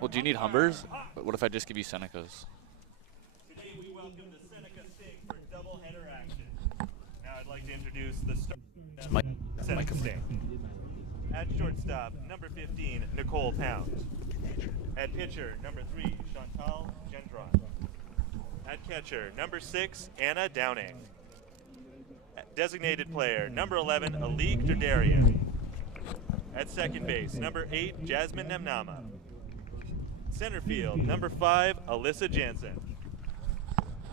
Well, do you need Humbers? What if I just give you Senecas? Today we welcome the Seneca Sting for doubleheader action. Now I'd like to introduce the Seneca Sting. At shortstop, number 15, Nicole Pound. At pitcher, number 3, Chantal Gendron. At catcher, number 6, Anna Downing. At designated player, number 11, Alik Derdarian. At second base, number 8, Jasmine Nemnama. Center field, number 5, Alyssa Jansen.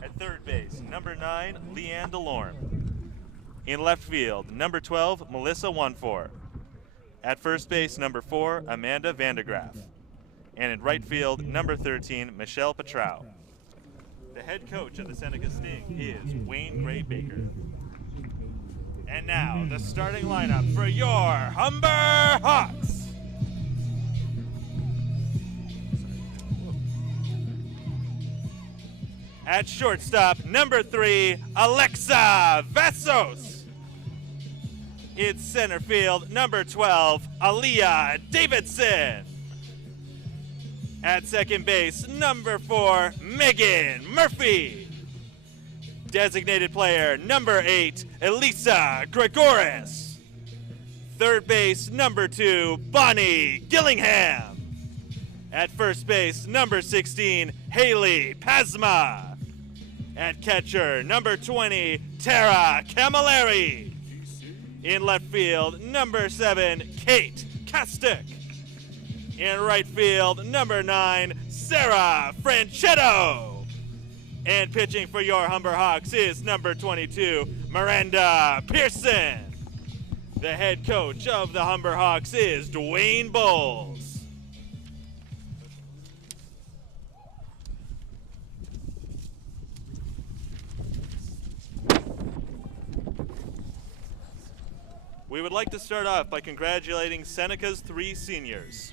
At third base, number 9, Leanne Delorme. In left field, number 12, Melissa Onefor. At first base, number 4, Amanda Vandegraff. And in right field, number 13, Michelle Petrau. The head coach of the Seneca Sting is Wayne Gray Baker. And now, the starting lineup for your Humber Hawks. At shortstop, number 3, Alexa Vassos. In center field, number 12, Aaliyah Davidson. At second base, number 4, Megan Murphy. Designated player, number 8, Elisa Gregoris. Third base, number 2, Bonnie Gillingham. At first base, number 16, Haley Pasma. At catcher, number 20, Tara Camilleri. In left field, number 7, Kate Kastic. In right field, number 9, Sarah Franchetto. And pitching for your Humber Hawks is number 22, Miranda Pearson. The head coach of the Humber Hawks is Dwayne Bowles. We would like to start off by congratulating Seneca's 3 seniors.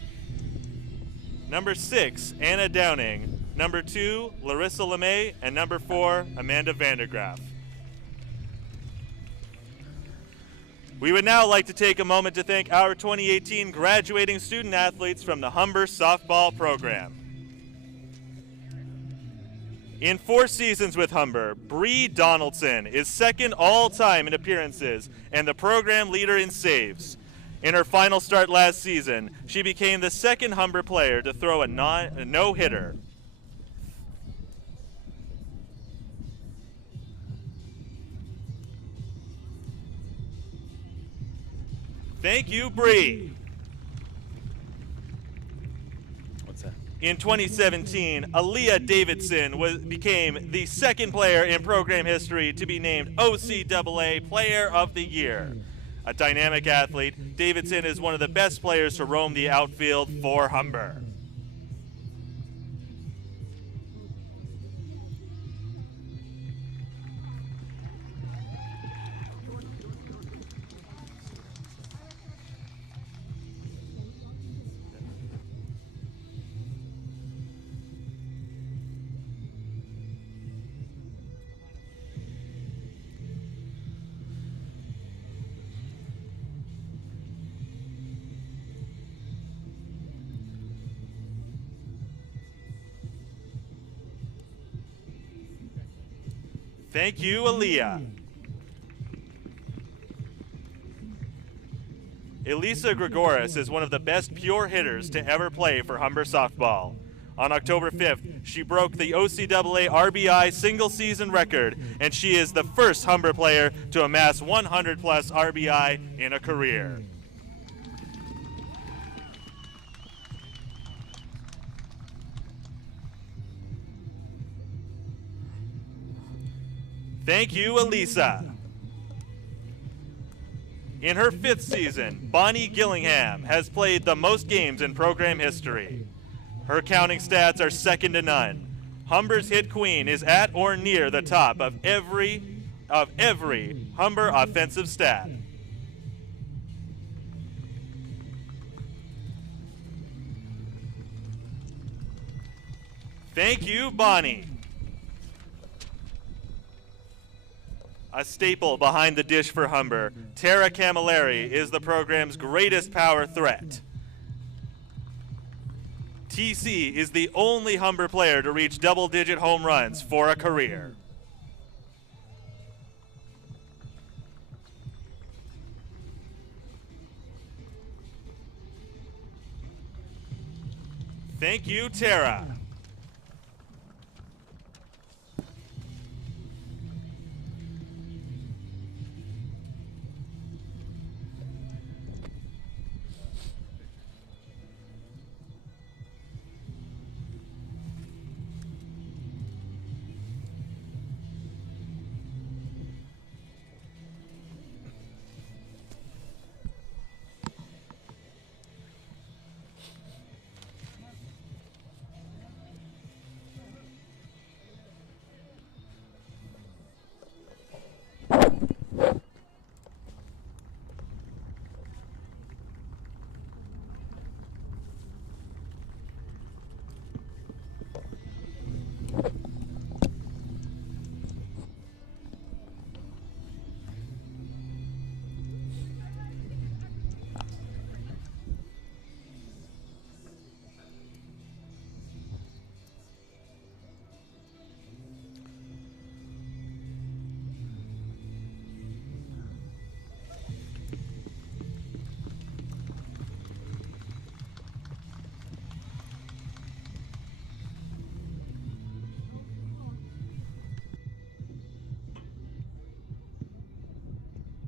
Number 6, Anna Downing. Number 2, Larissa LeMay. And number 4, Amanda Vandegraff. We would now like to take a moment to thank our 2018 graduating student athletes from the Humber Softball program. In 4 seasons with Humber, Bree Donaldson is second all-time in appearances and the program leader in saves. In her final start last season, she became the second Humber player to throw a no-hitter. Thank you, Bree. In 2017, Aaliyah Davidson became the second player in program history to be named OCAA Player of the Year. A dynamic athlete, Davidson is one of the best players to roam the outfield for Humber. Thank you, Aaliyah. Elisa Gregoris is one of the best pure hitters to ever play for Humber Softball. On October 5th, she broke the OCAA RBI single-season record, and she is the first Humber player to amass 100-plus RBI in a career. Thank you, Elisa. In her 5th season, Bonnie Gillingham has played the most games in program history. Her counting stats are second to none. Humber's hit queen is at or near the top of every Humber offensive stat. Thank you, Bonnie. A staple behind the dish for Humber, Tara Camilleri is the program's greatest power threat. TC is the only Humber player to reach double-digit home runs for a career. Thank you, Tara.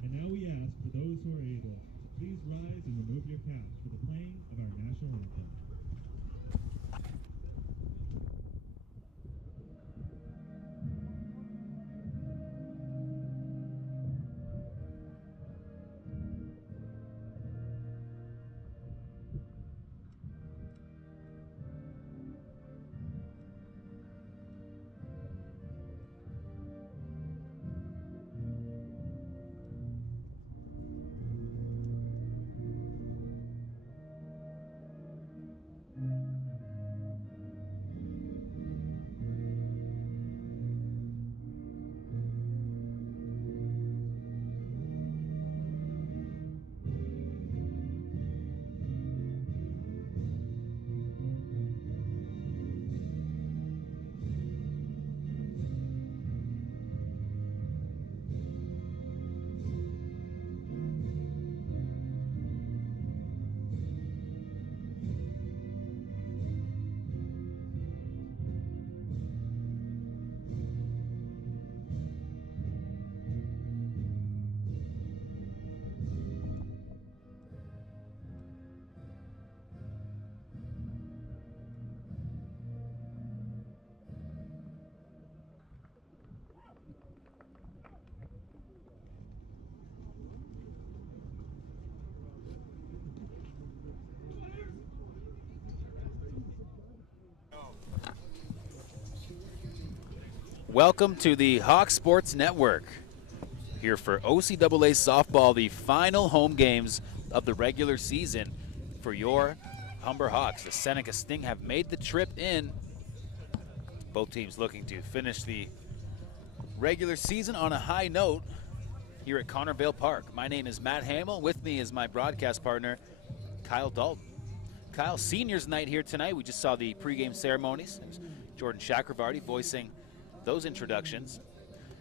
And now we ask for those who are able to please rise and remove your caps for the playing of our national anthem. Welcome to the Hawk Sports Network. Here for OCAA Softball, the final home games of the regular season for your Humber Hawks. The Seneca Sting have made the trip in. Both teams looking to finish the regular season on a high note here at Connervale Park. My name is Matt Hamill. With me is my broadcast partner, Kyle Dalton. Kyle, seniors night here tonight. We just saw the pregame ceremonies. It was Jordan Chakravarty voicing those introductions.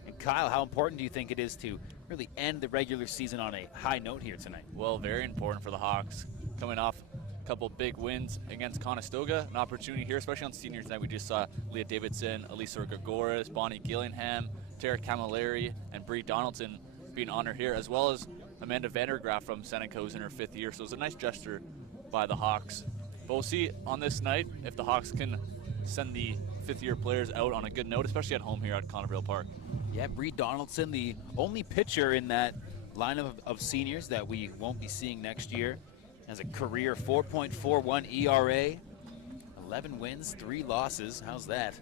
And Kyle, how important do you think it is to really end the regular season on a high note here tonight? Well, very important for the Hawks. Coming off a couple big wins against Conestoga, an opportunity here, especially on seniors night. We just saw Leah Davidson, Elisa Gregoris, Bonnie Gillingham, Tara Camilleri, and Bree Donaldson being honored here, as well as Amanda Vandergraaf from Seneca, who's in her 5th year. So it was a nice gesture by the Hawks. But we'll see on this night if the Hawks can send the 5th-year players out on a good note, especially at home here at Connervale Park. Yeah, Bree Donaldson, the only pitcher in that lineup of seniors that we won't be seeing next year, has a career 4.41 ERA, 11 wins, 3 losses. How's that?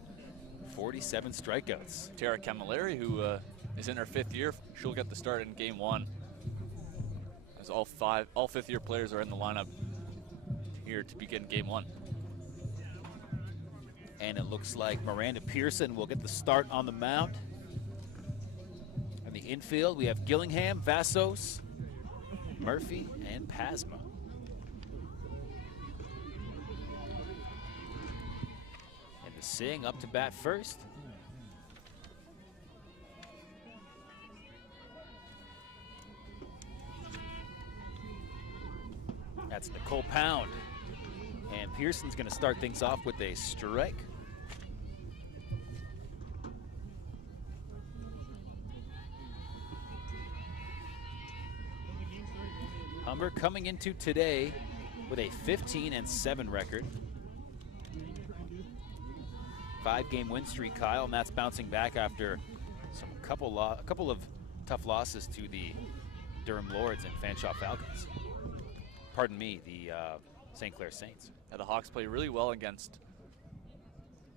47 strikeouts. Tara Camilleri, who is in her 5th year, she'll get the start in Game 1. As all 5th-year players are in the lineup here to begin Game 1. And it looks like Miranda Pearson will get the start on the mound. In the infield, we have Gillingham, Vassos, Murphy, and Pasma. Singh up to bat first. That's Nicole Pound. And Pearson's going to start things off with a strike. Humber coming into today with a 15-7 record. 5-game win streak, Kyle, and that's bouncing back after a couple of tough losses to the Durham Lords and Fanshawe Falcons. Pardon me, the St. Clair Saints. Yeah, the Hawks play really well against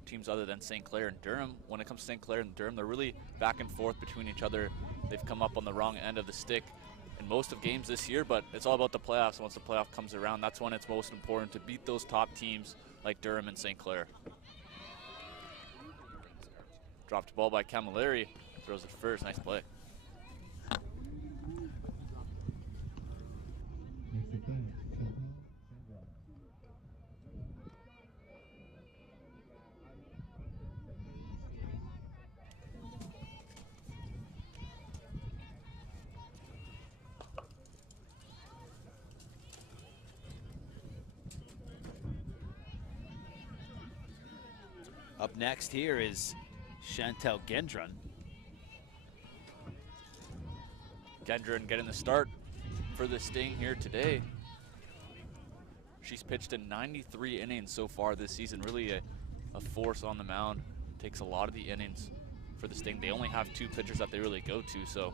teams other than St. Clair and Durham. When it comes to St. Clair and Durham, they're really back and forth between each other. They've come up on the wrong end of the stick in most of games this year, but it's all about the playoffs. Once the playoff comes around, that's when it's most important to beat those top teams like Durham and St. Clair. Dropped ball by Camilleri, throws it first, nice play. Up next here is Chantel Gendron. Gendron getting the start for the Sting here today. She's pitched in 93 innings so far this season. Really a force on the mound. Takes a lot of the innings for the Sting. They only have 2 pitchers that they really go to, so.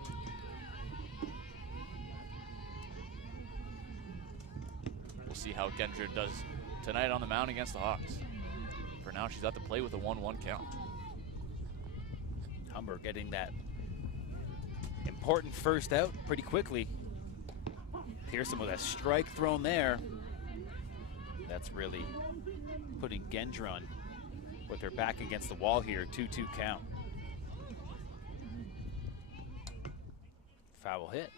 We'll see how Gendron does tonight on the mound against the Hawks. For now, she's at the plate with a 1-1 count. Humber getting that important first out pretty quickly. Pearson with a strike thrown there. That's really putting Gendron with her back against the wall here. 2-2 count. Foul hit.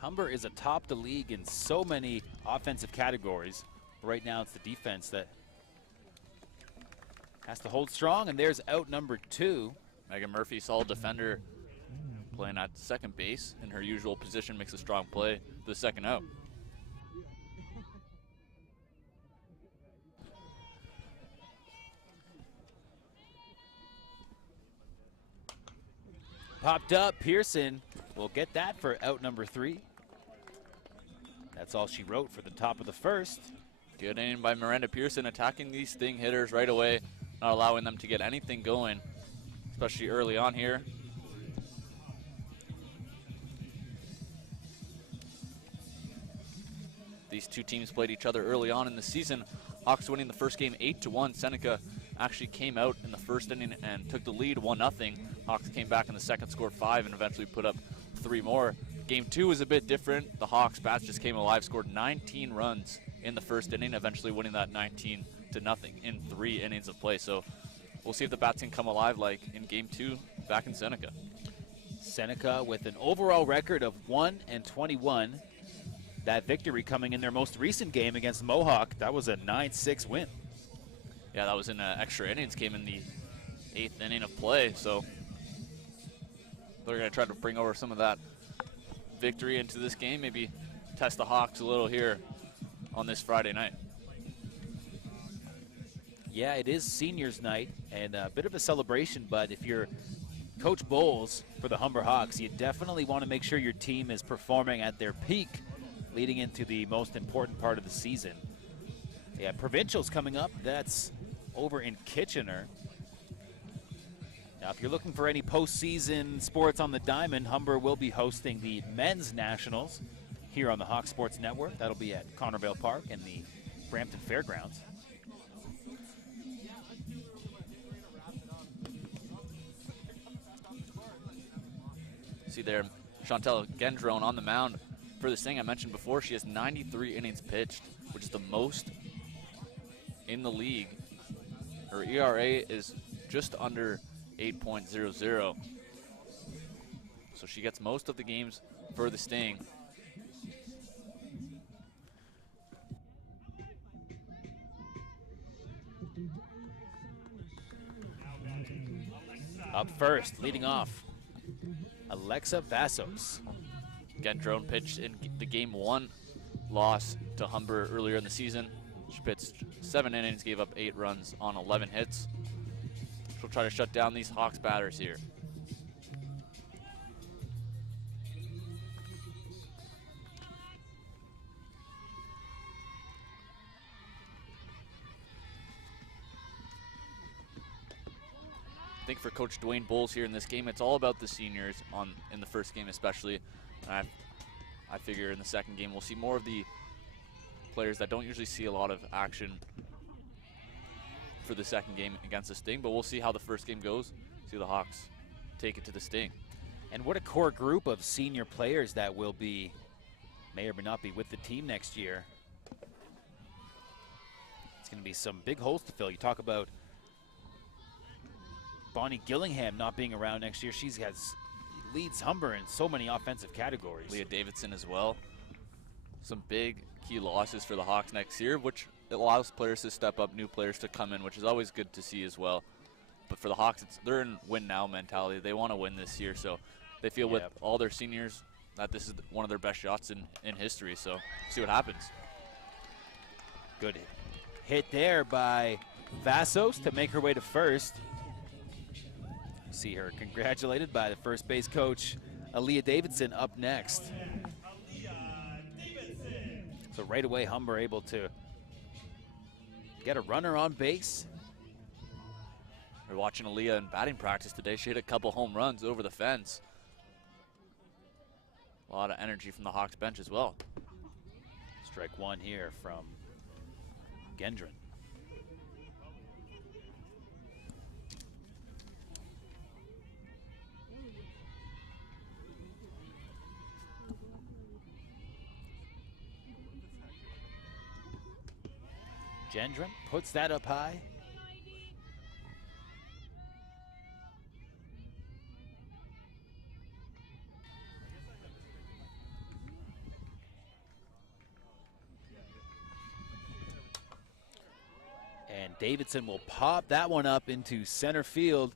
Humber is atop the league in so many offensive categories. Right now it's the defense that has to hold strong, and there's out number 2. Megan Murphy, solid defender, playing at second base in her usual position, makes a strong play for the second out. Popped up, Pearson will get that for out number 3. That's all she wrote for the top of the first. Good inning by Miranda Pearson, attacking these Sting hitters right away, not allowing them to get anything going, especially early on here. These two teams played each other early on in the season. Hawks winning the first game 8-1. Seneca actually came out in the first inning and took the lead 1-0. Hawks came back in the second, scored 5, and eventually put up 3 more. Game 2 was a bit different. The Hawks bats just came alive, scored 19 runs in the first inning, eventually winning that 19-0 in 3 innings of play. So we'll see if the bats can come alive like in Game 2 back in Seneca. Seneca with an overall record of 1-21. That victory coming in their most recent game against Mohawk. That was a 9-6 win. Yeah, that was in extra innings, came in the 8th inning of play. So they're going to try to bring over some of that victory into this game, maybe test the Hawks a little here on this Friday night. Yeah, it is seniors night and a bit of a celebration, but if you're Coach Bowles for the Humber Hawks, you definitely want to make sure your team is performing at their peak leading into the most important part of the season. Yeah, provincials coming up, that's over in Kitchener. Now, if you're looking for any postseason sports on the diamond, Humber will be hosting the Men's Nationals here on the Hawk Sports Network. That'll be at Connervale Park and the Brampton Fairgrounds. See there, Chantel Gendron on the mound for this thing I mentioned before. She has 93 innings pitched, which is the most in the league. Her ERA is just under 8.00. So she gets most of the games for the Sting. Up first, leading off, Alexa Vassos. Again, drone pitched in the game 1 loss to Humber earlier in the season. She pitched 7 innings, gave up 8 runs on 11 hits. She'll try to shut down these Hawks batters here. I think for Coach Dwayne Bowles here in this game, it's all about the seniors in the first game especially. And I figure in the second game we'll see more of the players that don't usually see a lot of action for the second game against the Sting, but we'll see how the first game goes, see the Hawks take it to the Sting. And what a core group of senior players that will be, may or may not be with the team next year. It's going to be some big holes to fill. You talk about Bonnie Gillingham not being around next year. She leads Humber in so many offensive categories. Leah Davidson as well. Some big key losses for the Hawks next year, which allows players to step up, new players to come in, which is always good to see as well. But for the Hawks, they're in win now mentality. They want to win this year, so they feel with all their seniors that this is one of their best shots in history. So see what happens. Good hit there by Vassos to make her way to first. See her congratulated by the first base coach, Aaliyah Davidson, up next. So right away, Humber able to get a runner on base. We're watching Aaliyah in batting practice today. She hit a couple home runs over the fence. A lot of energy from the Hawks bench as well. Strike one here from Gendron. Gendron puts that up high. And Davidson will pop that one up into center field.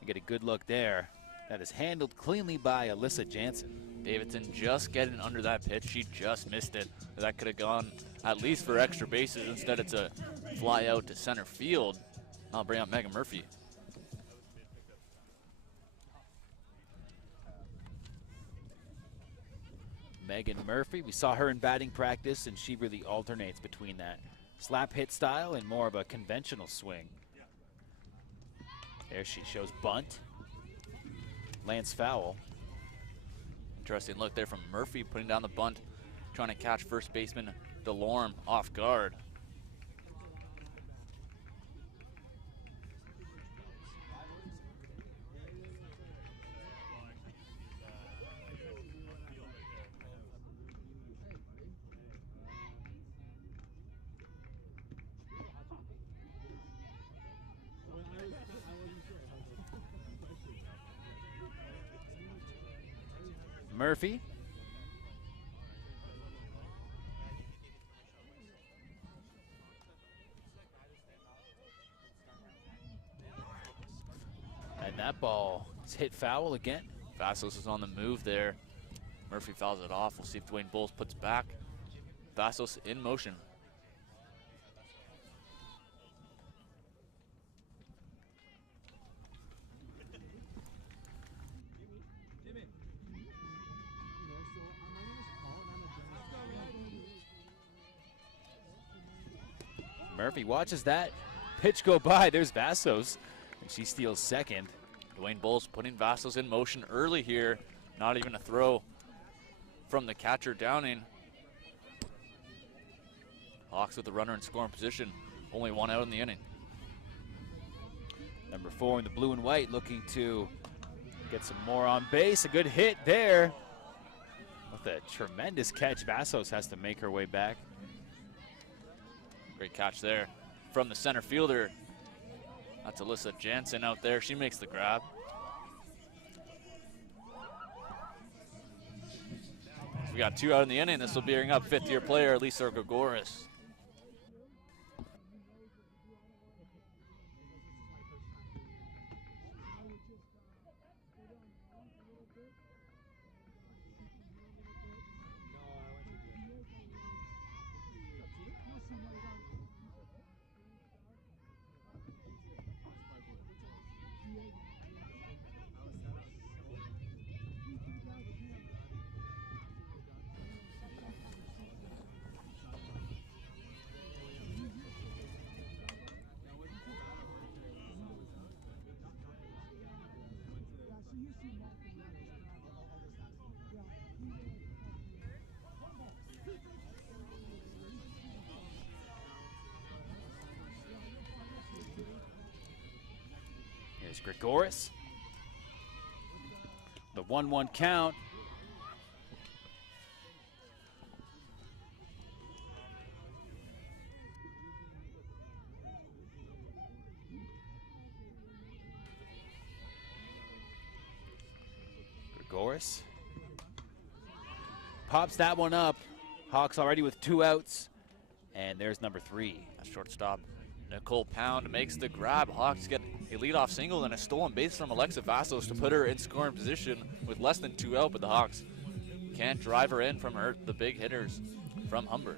You get a good look there. That is handled cleanly by Alyssa Jansen. Davidson just getting under that pitch. She just missed it. That could have gone at least for extra bases. Instead, it's a fly out to center field. I'll bring up Megan Murphy. Megan Murphy, we saw her in batting practice, and she really alternates between that slap hit style and more of a conventional swing. There she shows bunt. Lands foul. Interesting look there from Murphy putting down the bunt, trying to catch first baseman DeLorme off guard. Murphy. And that ball is hit foul again. Vassos is on the move there. Murphy fouls it off. We'll see if Dwayne Bowles puts back. Vassos in motion. Murphy watches that pitch go by. There's Vassos, and she steals second. Dwayne Bowles putting Vassos in motion early here. Not even a throw from the catcher Downing. Hawks with the runner in scoring position. Only one out in the inning. Number 4 in the blue and white looking to get some more on base. A good hit there. With a tremendous catch, Vassos has to make her way back. Great catch there from the center fielder. That's Alyssa Jansen out there. She makes the grab. So we got 2 out in the inning. This will bring up 5th-year player Lisa Gregoris. Here's Gregoris. The 1-1 count. Gregoris pops that one up. Hawks already with 2 outs. And there's number 3. At shortstop, Nicole Pound makes the grab. Hawks get a leadoff single and a stolen base from Alexa Vassos to put her in scoring position with less than 2 out, but the Hawks can't drive her in from the big hitters from Humber.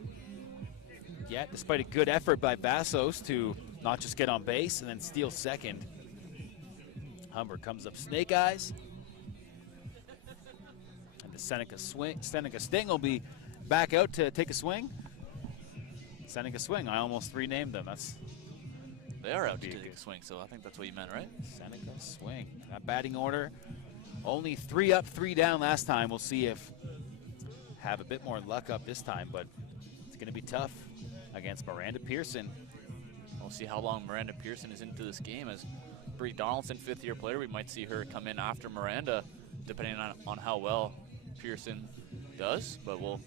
Yeah, despite a good effort by Vassos to not just get on base and then steal second. Humber comes up snake eyes. And the Seneca Sting will be back out to take a swing. Seneca Swing, I almost renamed them. They are out to take a swing, so I think that's what you meant, right? Seneca Swing. That batting order, only 3 up, 3 down last time. We'll see if have a bit more luck up this time, but it's going to be tough against Miranda Pearson. We'll see how long Miranda Pearson is into this game. As Bree Donaldson, 5th-year player, we might see her come in after Miranda, depending on how well Pearson does, but we'll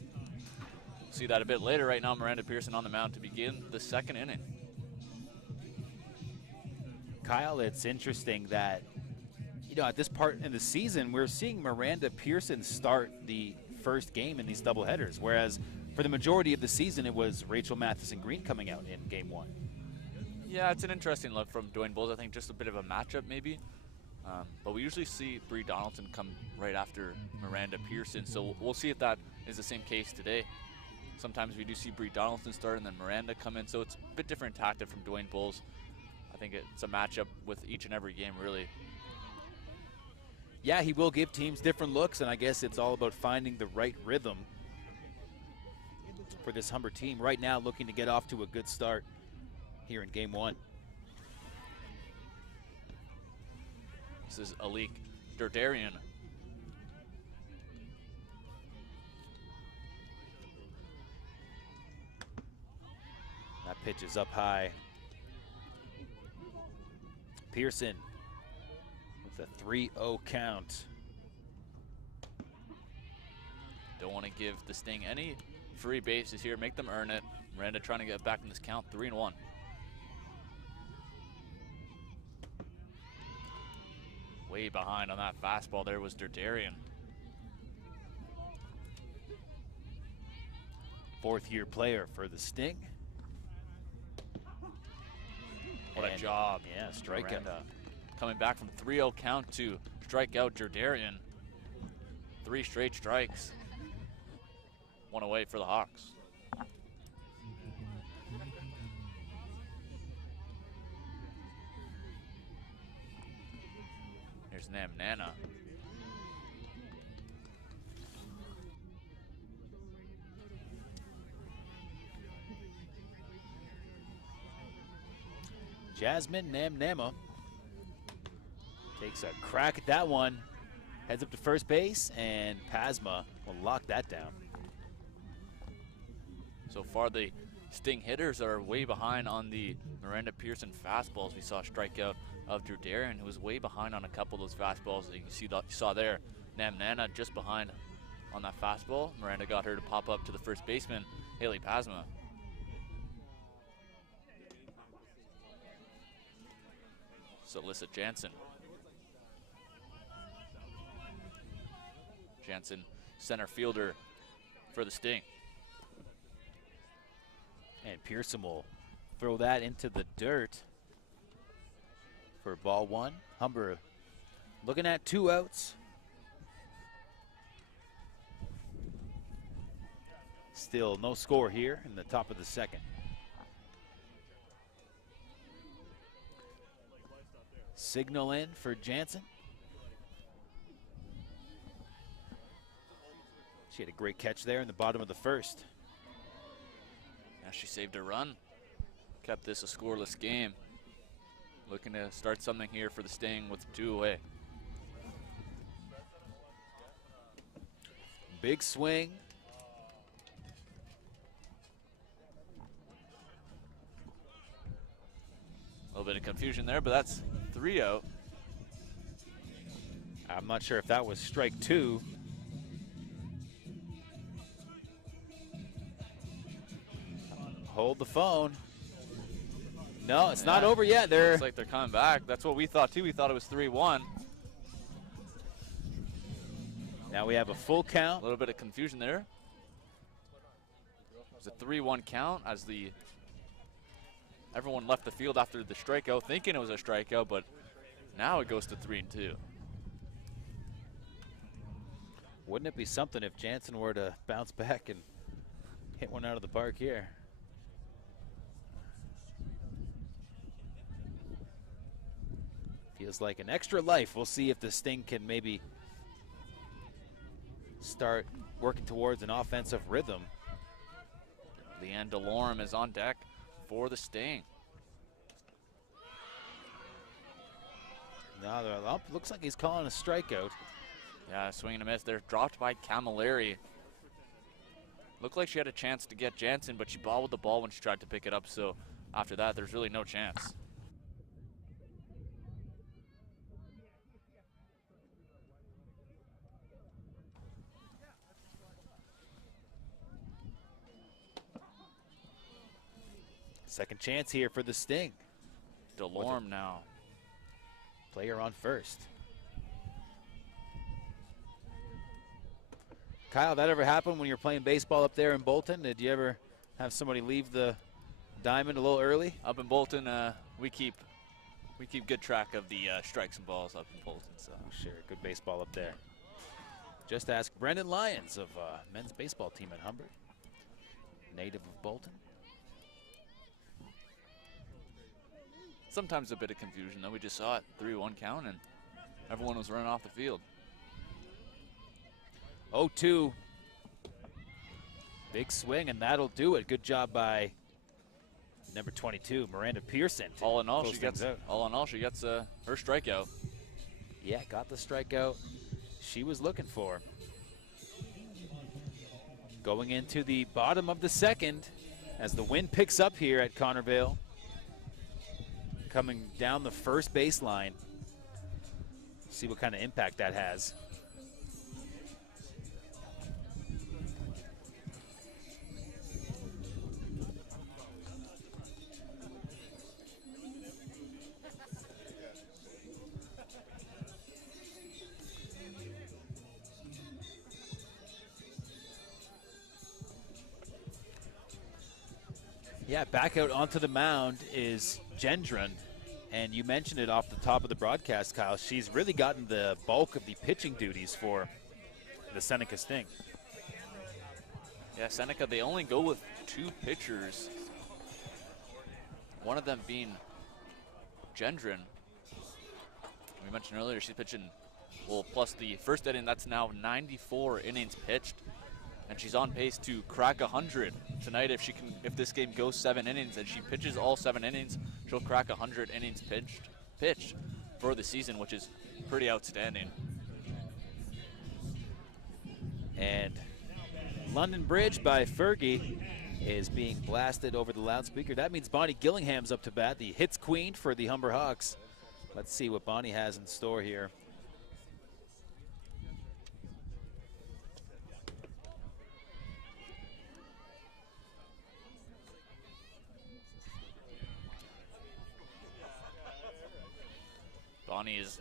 see that a bit later. Right now, Miranda Pearson on the mound to begin the 2nd inning. Kyle, it's interesting that, at this part in the season, we're seeing Miranda Pearson start the first game in these doubleheaders, whereas for the majority of the season, it was Rachel Matheson-Green coming out in game 1. Yeah, it's an interesting look from Dwayne Bowles. I think just a bit of a matchup maybe. But we usually see Bree Donaldson come right after Miranda Pearson, so we'll see if that is the same case today. Sometimes we do see Bree Donaldson start and then Miranda come in, so it's a bit different tactic from Dwayne Bowles. I think it's a matchup with each and every game, really. Yeah, he will give teams different looks, and I guess it's all about finding the right rhythm for this Humber team. Right now, looking to get off to a good start here in game 1. This is Alik Derdarian. That pitch is up high. Pearson with a 3-0 count. Don't want to give the Sting any free bases here. Make them earn it. Miranda trying to get back in this count, 3-1. Way behind on that fastball there was Derdarian. 4th-year player for the Sting. What a job. Yeah, strikeout. Miranda coming back from 3-0 count to strike out Derdarian. 3 straight strikes. 1 away for the Hawks. Here's Nam Nana. Jasmine Namnama takes a crack at that one, heads up to first base, and Pasma will lock that down. So far, the Sting hitters are way behind on the Miranda Pearson fastballs. We saw a strikeout of Derdarian, who was way behind on a couple of those fastballs that you saw there. Nam Nana just behind on that fastball. Miranda got her to pop up to the first baseman, Haley Pasma. It's Alyssa Jansen. Jansen, center fielder for the Sting. And Pearson will throw that into the dirt for ball one. Humber looking at 2 outs. Still no score here in the top of the second. Signal in for Jansen. She had a great catch there in the bottom of the first. Now she saved a run. Kept this a scoreless game. Looking to start something here for the Sting with 2 away. Big swing. A little bit of confusion there, but that's 3 out. I'm not sure if that was strike 2. Hold the phone. No, it's not over yet. Looks like they're coming back. That's what we thought too. We thought it was 3-1. Now we have a full A count. little bit of confusion there. It was a 3-1 count as everyone left the field after the strikeout thinking it was a strikeout, but now it goes to 3-2. Wouldn't it be something if Jansen were to bounce back and hit one out of the park here? Feels like an extra life. We'll see if the Sting can maybe start working towards an offensive rhythm. Leanne DeLorme is on deck for the Sting. Now they're up. Looks like he's calling a strikeout. Yeah, swing and a miss. They're dropped by Camilleri. Looked like she had a chance to get Jansen, but she bobbled the ball when she tried to pick it up. So after that, there's really no chance. Second chance here for the Sting. DeLorme now. Player on first. Kyle, that ever happen when you're playing baseball up there in Bolton? Did you ever have somebody leave the diamond a little early? Up in Bolton, we keep good track of the strikes and balls up in Bolton. So Sure, good baseball up there. Just ask Brendan Lyons of men's baseball team at Humber, native of Bolton. sometimes a bit of confusion, though. We just saw it 3-1 count, and everyone was running off the field. 0-2. Big swing, and that'll do it. Good job by number 22, Miranda Pearson. All in all, she gets her strikeout. Yeah, got the strikeout she was looking for. Going into the bottom of the second as the wind picks up here at Connervale. Coming down the first baseline. See what kind of impact that has. Yeah, back out onto the mound is Gendron, and you mentioned it off the top of the broadcast, Kyle. She's really gotten the bulk of the pitching duties for the Seneca Sting. Yeah, Seneca, they only go with 2 pitchers. One of them being Gendron. We mentioned earlier she's pitching, well, plus the first inning, that's now 94 innings pitched. And she's on pace to crack 100 tonight if this game goes 7 innings and she pitches all 7 innings, she'll crack 100 innings pitched for the season, which is pretty outstanding. And London Bridge by Fergie is being blasted over the loudspeaker. That means Bonnie Gillingham's up to bat, the hits queen for the Humber Hawks. Let's see what Bonnie has in store here. Bonnie is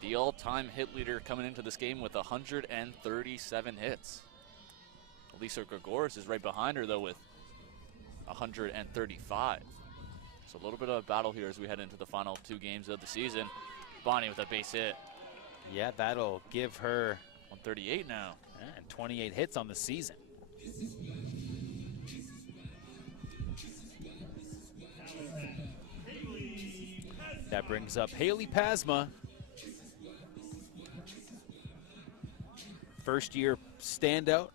the all-time hit leader coming into this game with 137 hits. Elisa Gregoris is right behind her, though, with 135. So a little bit of a battle here as we head into the final 2 games of the season. Bonnie with a base hit. Yeah, that'll give her 138 now. and 28 hits on the season. That brings up Haley Pasma. First-year standout.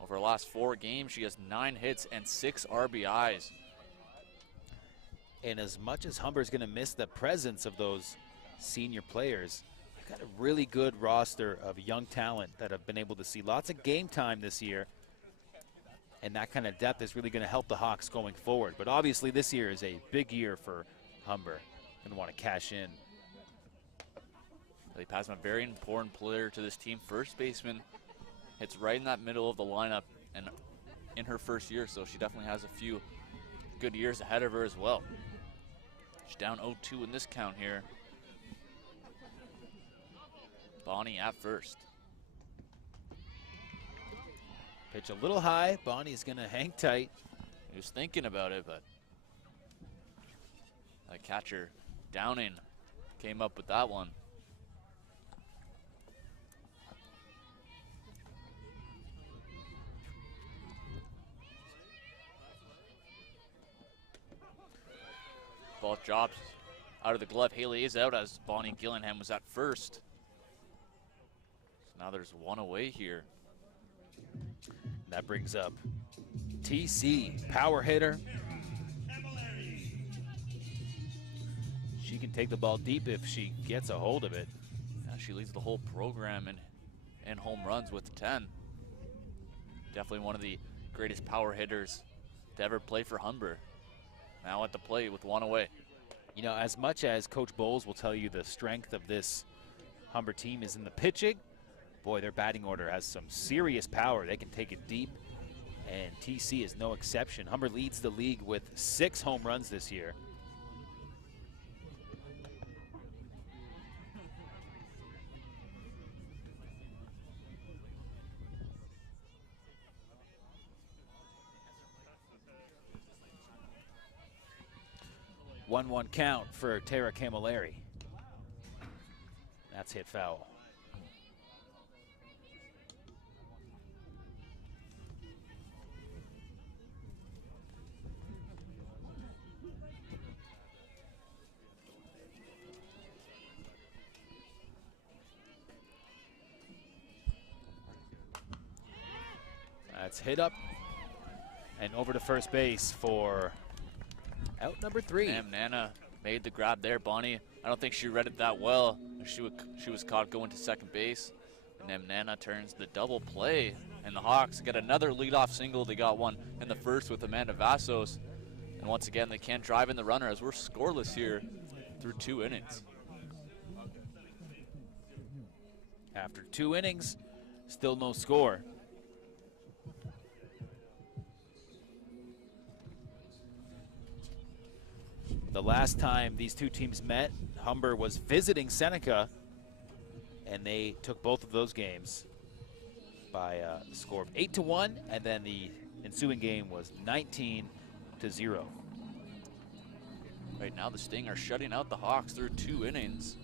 Over her last 4 games, she has 9 hits and 6 RBIs. And as much as Humber's going to miss the presence of those senior players, they've got a really good roster of young talent that have been able to see lots of game time this year. And that kind of depth is really going to help the Hawks going forward. But obviously this year is a big year for Humber. Going to want to cash in. Haley Pasma, very important player to this team. First baseman, hits right in that middle of the lineup and in her first year, so she definitely has a few good years ahead of her as well. She's down 0-2 in this count here. Bonnie at first. Pitch a little high. Bonnie's going to hang tight. He was thinking about it, but that catcher, Downing, came up with that one. Ball drops out of the glove. Haley is out as Bonnie Gillingham was at first. So now there's one away here. That brings up TC, power hitter. She can take the ball deep if she gets a hold of it. Yeah, she leads the whole program in home runs with 10. Definitely one of the greatest power hitters to ever play for Humber. Now at the plate with one away. You know, as much as Coach Bowles will tell you the strength of this Humber team is in the pitching, boy, their batting order has some serious power. They can take it deep, and TC is no exception. Humber leads the league with 6 home runs this year. One count for Tara Camilleri. That's hit foul. That's hit up and over to first base for out number 3. And Nana made the grab there. Bonnie, I don't think she read it that well. She was caught going to second base. And then Nana turns the double play. And the Hawks get another leadoff single. They got one in the first with Amanda Vassos. And once again, they can't drive in the runner as we're scoreless here through 2 innings. After 2 innings, still no score. The last time these two teams met, Humber was visiting Seneca, and they took both of those games by a score of 8-1, and then the ensuing game was 19-0. Right now, the Sting are shutting out the Hawks through 2 innings.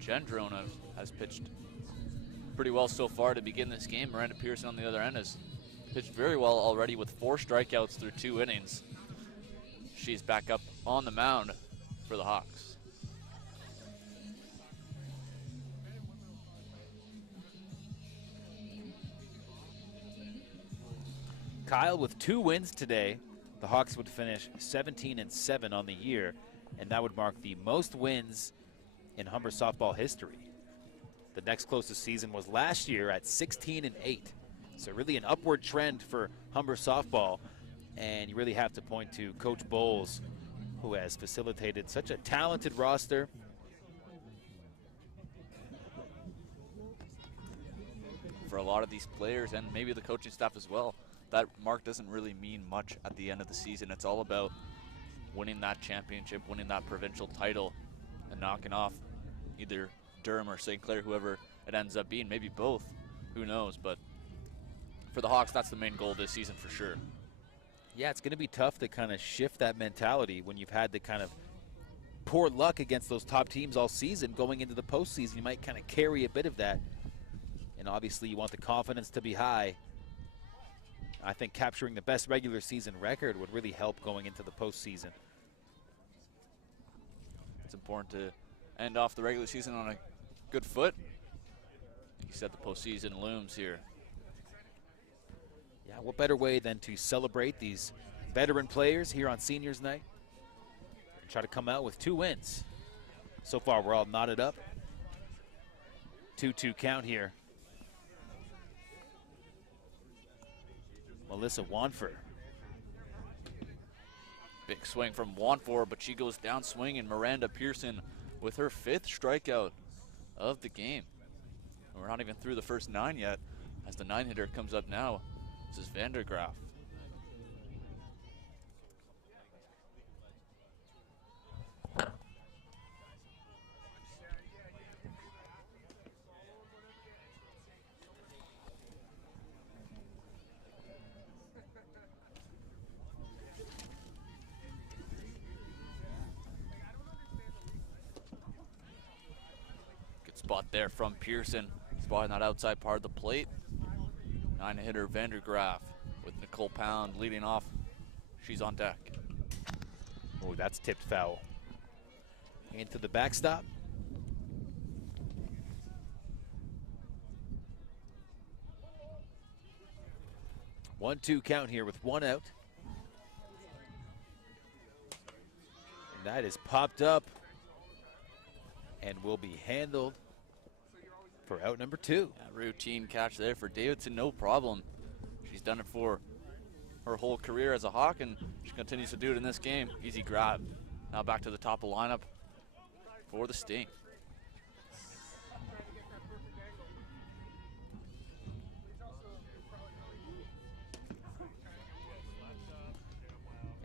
Gendron has pitched pretty well so far to begin this game. Miranda Pearson on the other end has pitched very well already with 4 strikeouts through 2 innings. She's back up on the mound for the Hawks. Kyle with 2 wins today. The Hawks would finish 17-7 on the year, and that would mark the most wins in Humber softball history. The next closest season was last year at 16-8. So really an upward trend for Humber softball, and you really have to point to Coach Bowles, who has facilitated such a talented roster. For a lot of these players and maybe the coaching staff as well, that mark doesn't really mean much at the end of the season. It's all about winning that championship, winning that provincial title, and knocking off either Durham or St. Clair, whoever it ends up being, maybe both, who knows. But for the Hawks, that's the main goal this season for sure. Yeah, it's going to be tough to kind of shift that mentality when you've had the kind of poor luck against those top teams all season. Going into the postseason, you might kind of carry a bit of that. And obviously, you want the confidence to be high. I think capturing the best regular season record would really help going into the postseason. It's important to end off the regular season on a good foot. You said the postseason looms here. Yeah, what better way than to celebrate these veteran players here on Seniors Night and try to come out with 2 wins. So far, we're all knotted up. 2-2 count here. Melissa Wanford. Big swing from Wanford, but she goes down swinging. Miranda Pearson with her 5th strikeout of the game. And we're not even through the first 9 yet, as the 9-hitter comes up now. This is Vandergraaf. Good spot there from Pearson, spotting that outside part of the plate. 9-hitter Vandergraaf with Nicole Pound leading off. She's on deck. Oh, that's tipped foul. Into the backstop. One-two count here with 1 out. And that is popped up and will be handled for out number 2. Yeah, routine catch there for Davidson, no problem. She's done it for her whole career as a Hawk, and she continues to do it in this game. Easy grab. Now back to the top of lineup for the Sting.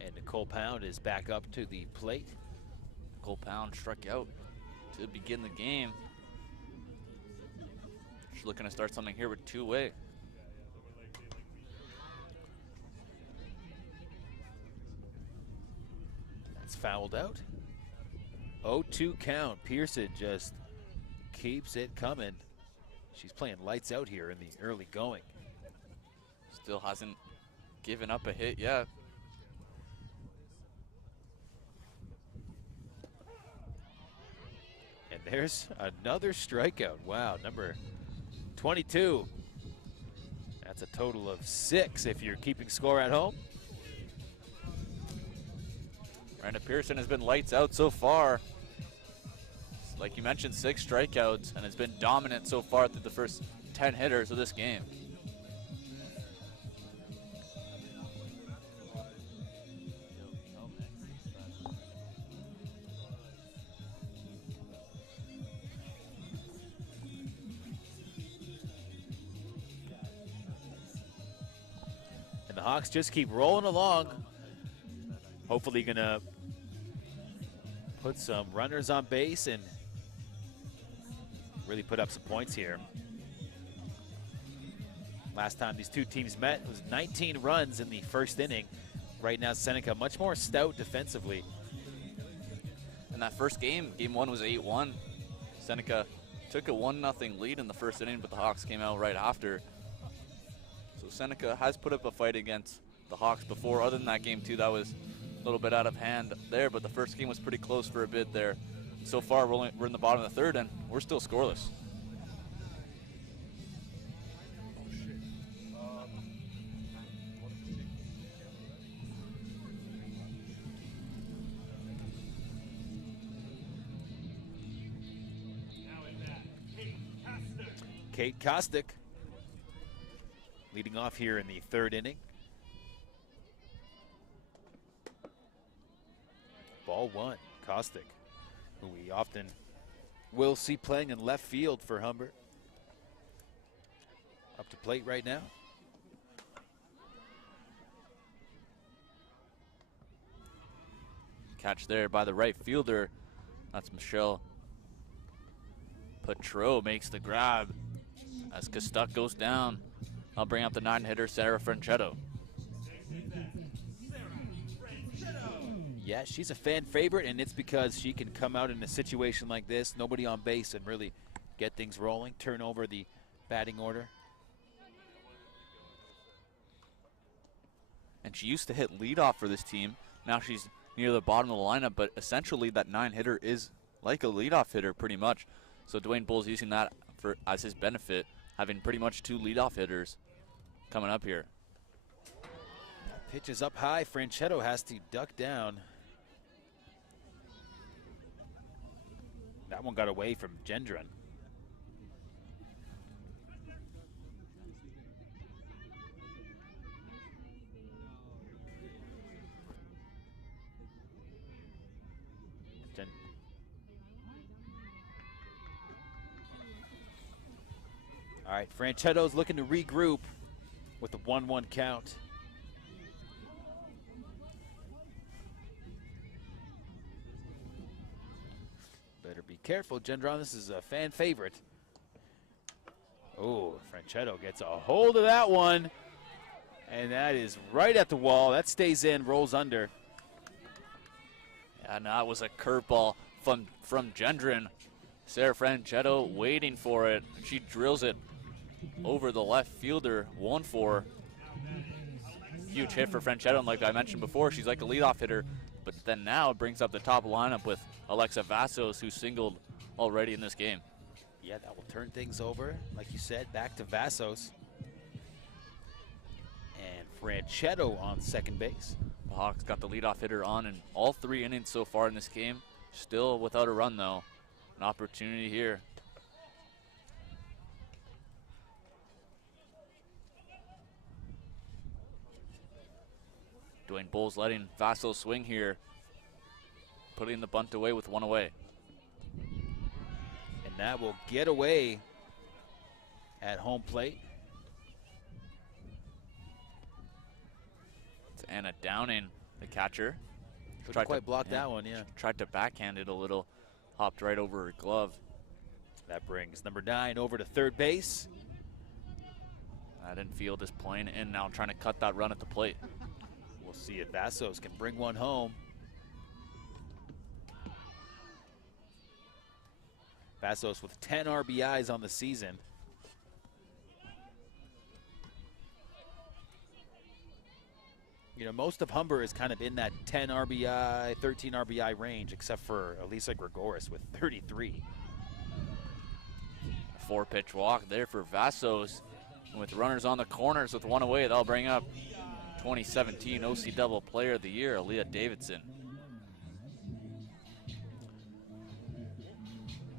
And Nicole Pound is back up to the plate. Nicole Pound struck out to begin the game. She's looking to start something here with 2-way. That's fouled out. 0-2 count. Pearson just keeps it coming. She's playing lights out here in the early going. Still hasn't given up a hit yet. And there's another strikeout. Wow, number 22. That's a total of 6 if you're keeping score at home. Miranda Pearson has been lights out so far. Like you mentioned, 6 strikeouts, and has been dominant so far through the first 10 hitters of this game. And the Hawks just keep rolling along. Hopefully gonna put some runners on base and really put up some points here. Last time these two teams met was 19 runs in the first inning. Right now Seneca much more stout defensively. In that first game, game 1 was 8-1. Seneca took a 1-0 lead in the first inning, but the Hawks came out right after. So Seneca has put up a fight against the Hawks before. Other than that game 2, that was a little bit out of hand there, but the first game was pretty close for a bit there. So far, we're in the bottom of the 3rd, and we're still scoreless. Kate Kostick leading off here in the 3rd inning. Ball 1, Kostick, who we often will see playing in left field for Humber. Up to plate right now. catch there by the right fielder. That's Michelle Petro makes the grab as Costuck goes down. I'll bring up the 9-hitter, Sarah Franchetto. Yeah, she's a fan favorite, and it's because she can come out in a situation like this, nobody on base, and really get things rolling, turn over the batting order. And she used to hit leadoff for this team. Now she's near the bottom of the lineup, but essentially that 9-hitter is like a leadoff hitter pretty much. So Dwayne Bull's using that as his benefit, having pretty much 2 leadoff hitters coming up here. Pitch is up high. Franchetto has to duck down. That one got away from Gendron. All right, Franchetto's looking to regroup with a 1-1 count. Better be careful, Gendron. This is a fan favorite. Oh, Franchetto gets a hold of that one. And that is right at the wall. That stays in, rolls under. And that was a curveball from Gendron. Sarah Franchetto waiting for it. She drills it over the left fielder, 1-4. Huge hit for Franchetto, and like I mentioned before, she's like a leadoff hitter, but then now it brings up the top lineup with Alexa Vassos, who singled already in this game. Yeah, that will turn things over, like you said, back to Vassos. And Franchetto on second base. The Hawks got the leadoff hitter on in all 3 innings so far in this game. Still without a run, though. An opportunity here. Dwayne Bull's letting Vassos swing here, putting the bunt away with 1 away. And that will get away at home plate. It's Anna Downing, the catcher. Couldn't quite block that one, yeah. Tried to backhand it a little, hopped right over her glove. That brings number 9 over to third base. That infield is playing in now, trying to cut that run at the plate. We'll see if Vassos can bring one home. Vassos with 10 RBIs on the season. You know, most of Humber is kind of in that 10 RBI, 13 RBI range, except for Elisa Gregoris with 33. 4-pitch walk there for Vassos. And with runners on the corners with 1 away, they'll bring up 2017 OCAA Player of the Year, Aaliyah Davidson.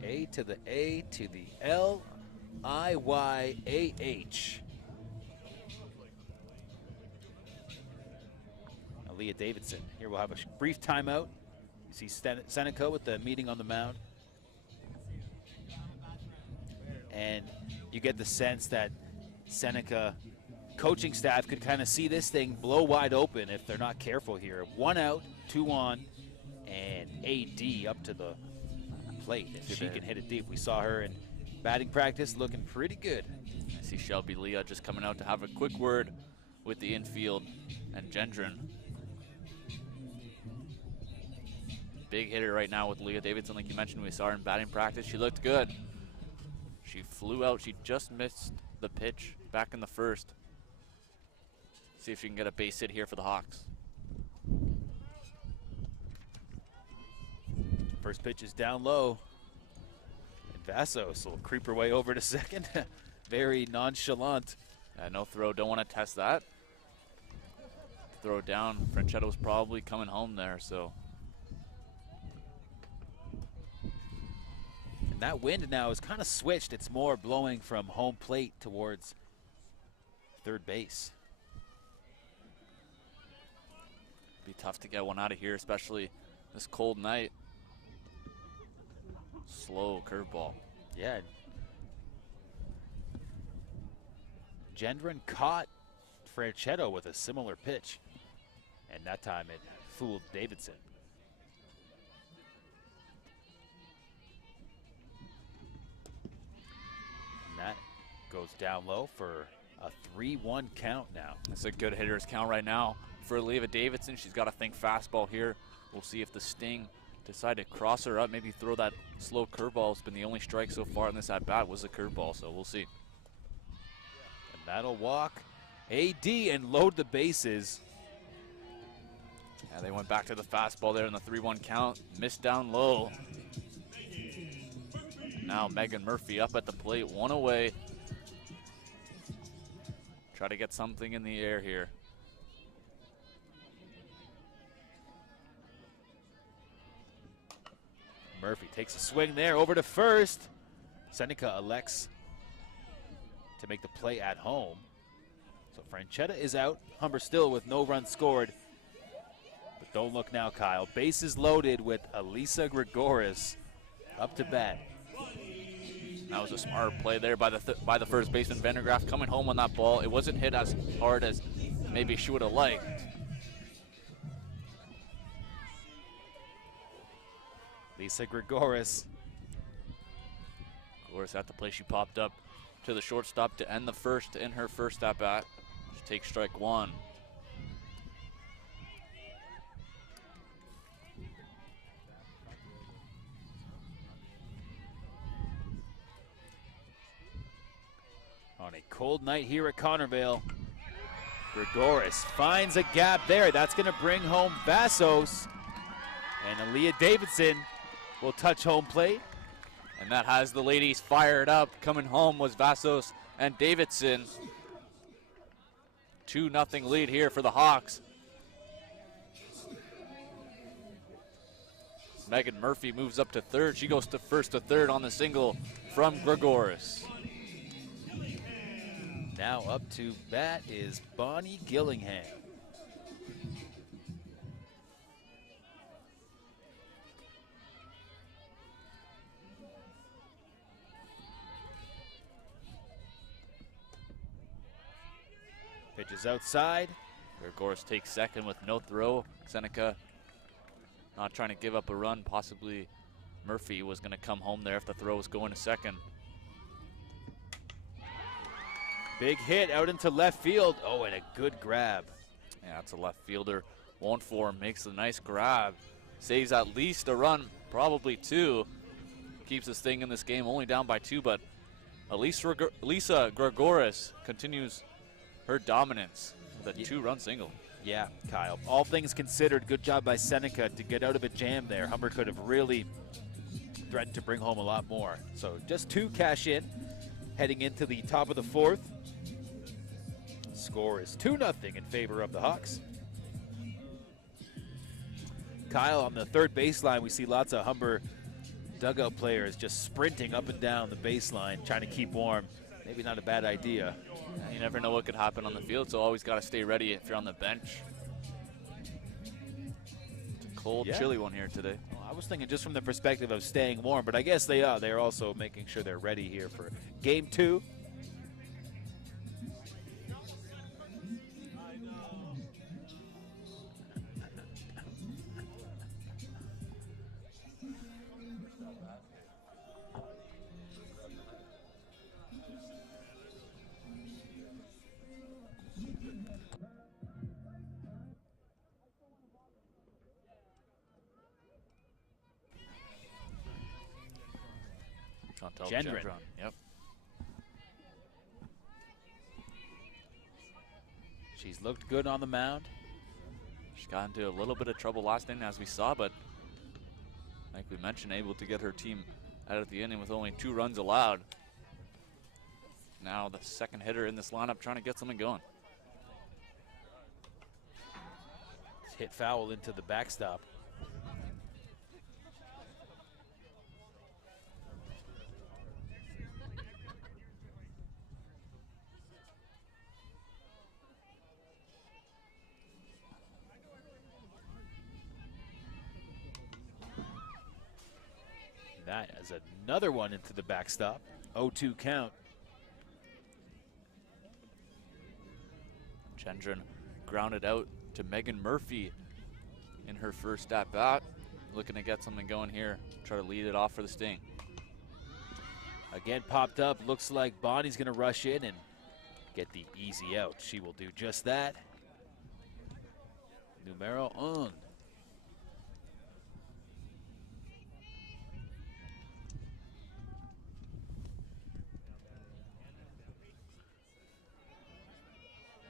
A to the L-I-Y-A-H. Aaliyah Davidson. Here we'll have a brief timeout. You see Seneca with the meeting on the mound. And you get the sense that Seneca coaching staff could kind of see this thing blow wide open if they're not careful here. 1 out, 2 on, and AD up to the plate if she can hit it deep. We saw her in batting practice looking pretty good. I see Shelby Leah just coming out to have a quick word with the infield and Gendron. Big hitter right now with Leah Davidson, like you mentioned. We saw her in batting practice. She looked good. She flew out. She just missed the pitch back in the first. See if she can get a base hit here for the Hawks. First pitch is down low. And Vassos will creep her way over to second. Very nonchalant. No throw, don't want to test that. Throw down, Franchetto's probably coming home there, so. And that wind now is kind of switched. It's more blowing from home plate towards third base. Be tough to get one out of here, especially this cold night. Slow curveball. Yeah. Gendron caught Franchetto with a similar pitch, and that time it fooled Davidson. goes down low for a 3-1 count now. That's a good hitter's count right now for Leah Davidson. She's got to think fastball here. We'll see if the Sting decide to cross her up, maybe throw that slow curveball. It's been the only strike so far in this at-bat was a curveball, so we'll see. And that'll walk AD and load the bases. Yeah, they went back to the fastball there in the 3-1 count. Missed down low. Now Megan Murphy up at the plate, one away. Try to get something in the air here. Murphy takes a swing there over to first. Seneca elects to make the play at home. So Franchetta is out. Humber still with no runs scored. But don't look now, Kyle. Bases loaded with Elisa Gregoris up to bat. That was a smart play there by the first baseman, Vandergraaf, coming home on that ball. It wasn't hit as hard as maybe she would have liked. Lisa Gregoris. Gregoris at the play. She popped up to the shortstop to end the first in her first at-bat. She takes strike one. On a cold night here at Connervale, Gregoris finds a gap there. That's going to bring home Vassos. And Aaliyah Davidson will touch home plate. And that has the ladies fired up. Coming home was Vassos and Davidson. 2-0 lead here for the Hawks. Megan Murphy moves up to third. She goes to first to third on the single from Gregoris. Now up to bat is Bonnie Gillingham. Pitches outside. Gregoris takes second with no throw. Seneca not trying to give up a run. Possibly Murphy was going to come home there if the throw was going to second. Big hit out into left field. Oh, and a good grab. Yeah, it's a left fielder. Won't for him, makes a nice grab. Saves at least a run, probably two. Keeps this thing in this game only down by 2, but Lisa Gregoris continues her dominance with a 2-run single. Yeah, Kyle. All things considered, good job by Seneca to get out of a jam there. Humber could have really threatened to bring home a lot more. So just 2 cash in, heading into the top of the 4th. Score is 2-0 in favor of the Hawks. Kyle, on the third baseline, we see lots of Humber dugout players just sprinting up and down the baseline, trying to keep warm. Maybe not a bad idea. You never know what could happen on the field, so always got to stay ready if you're on the bench. It's a cold, chilly one here today. Well, I was thinking just from the perspective of staying warm, but I guess they are. They're also making sure they're ready here for game 2. Gendron. Yep. She's looked good on the mound. She got into a little bit of trouble last inning, as we saw, but like we mentioned, able to get her team out at the inning with only 2 runs allowed. Now the second hitter in this lineup trying to get something going. It's hit foul into the backstop. That is another one into the backstop. 0-2 count. Gendron grounded out to Megan Murphy in her first at-bat. Looking to get something going here. Try to lead it off for the Sting. Again, popped up. Looks like Bonnie's going to rush in and get the easy out. She will do just that. Numero un.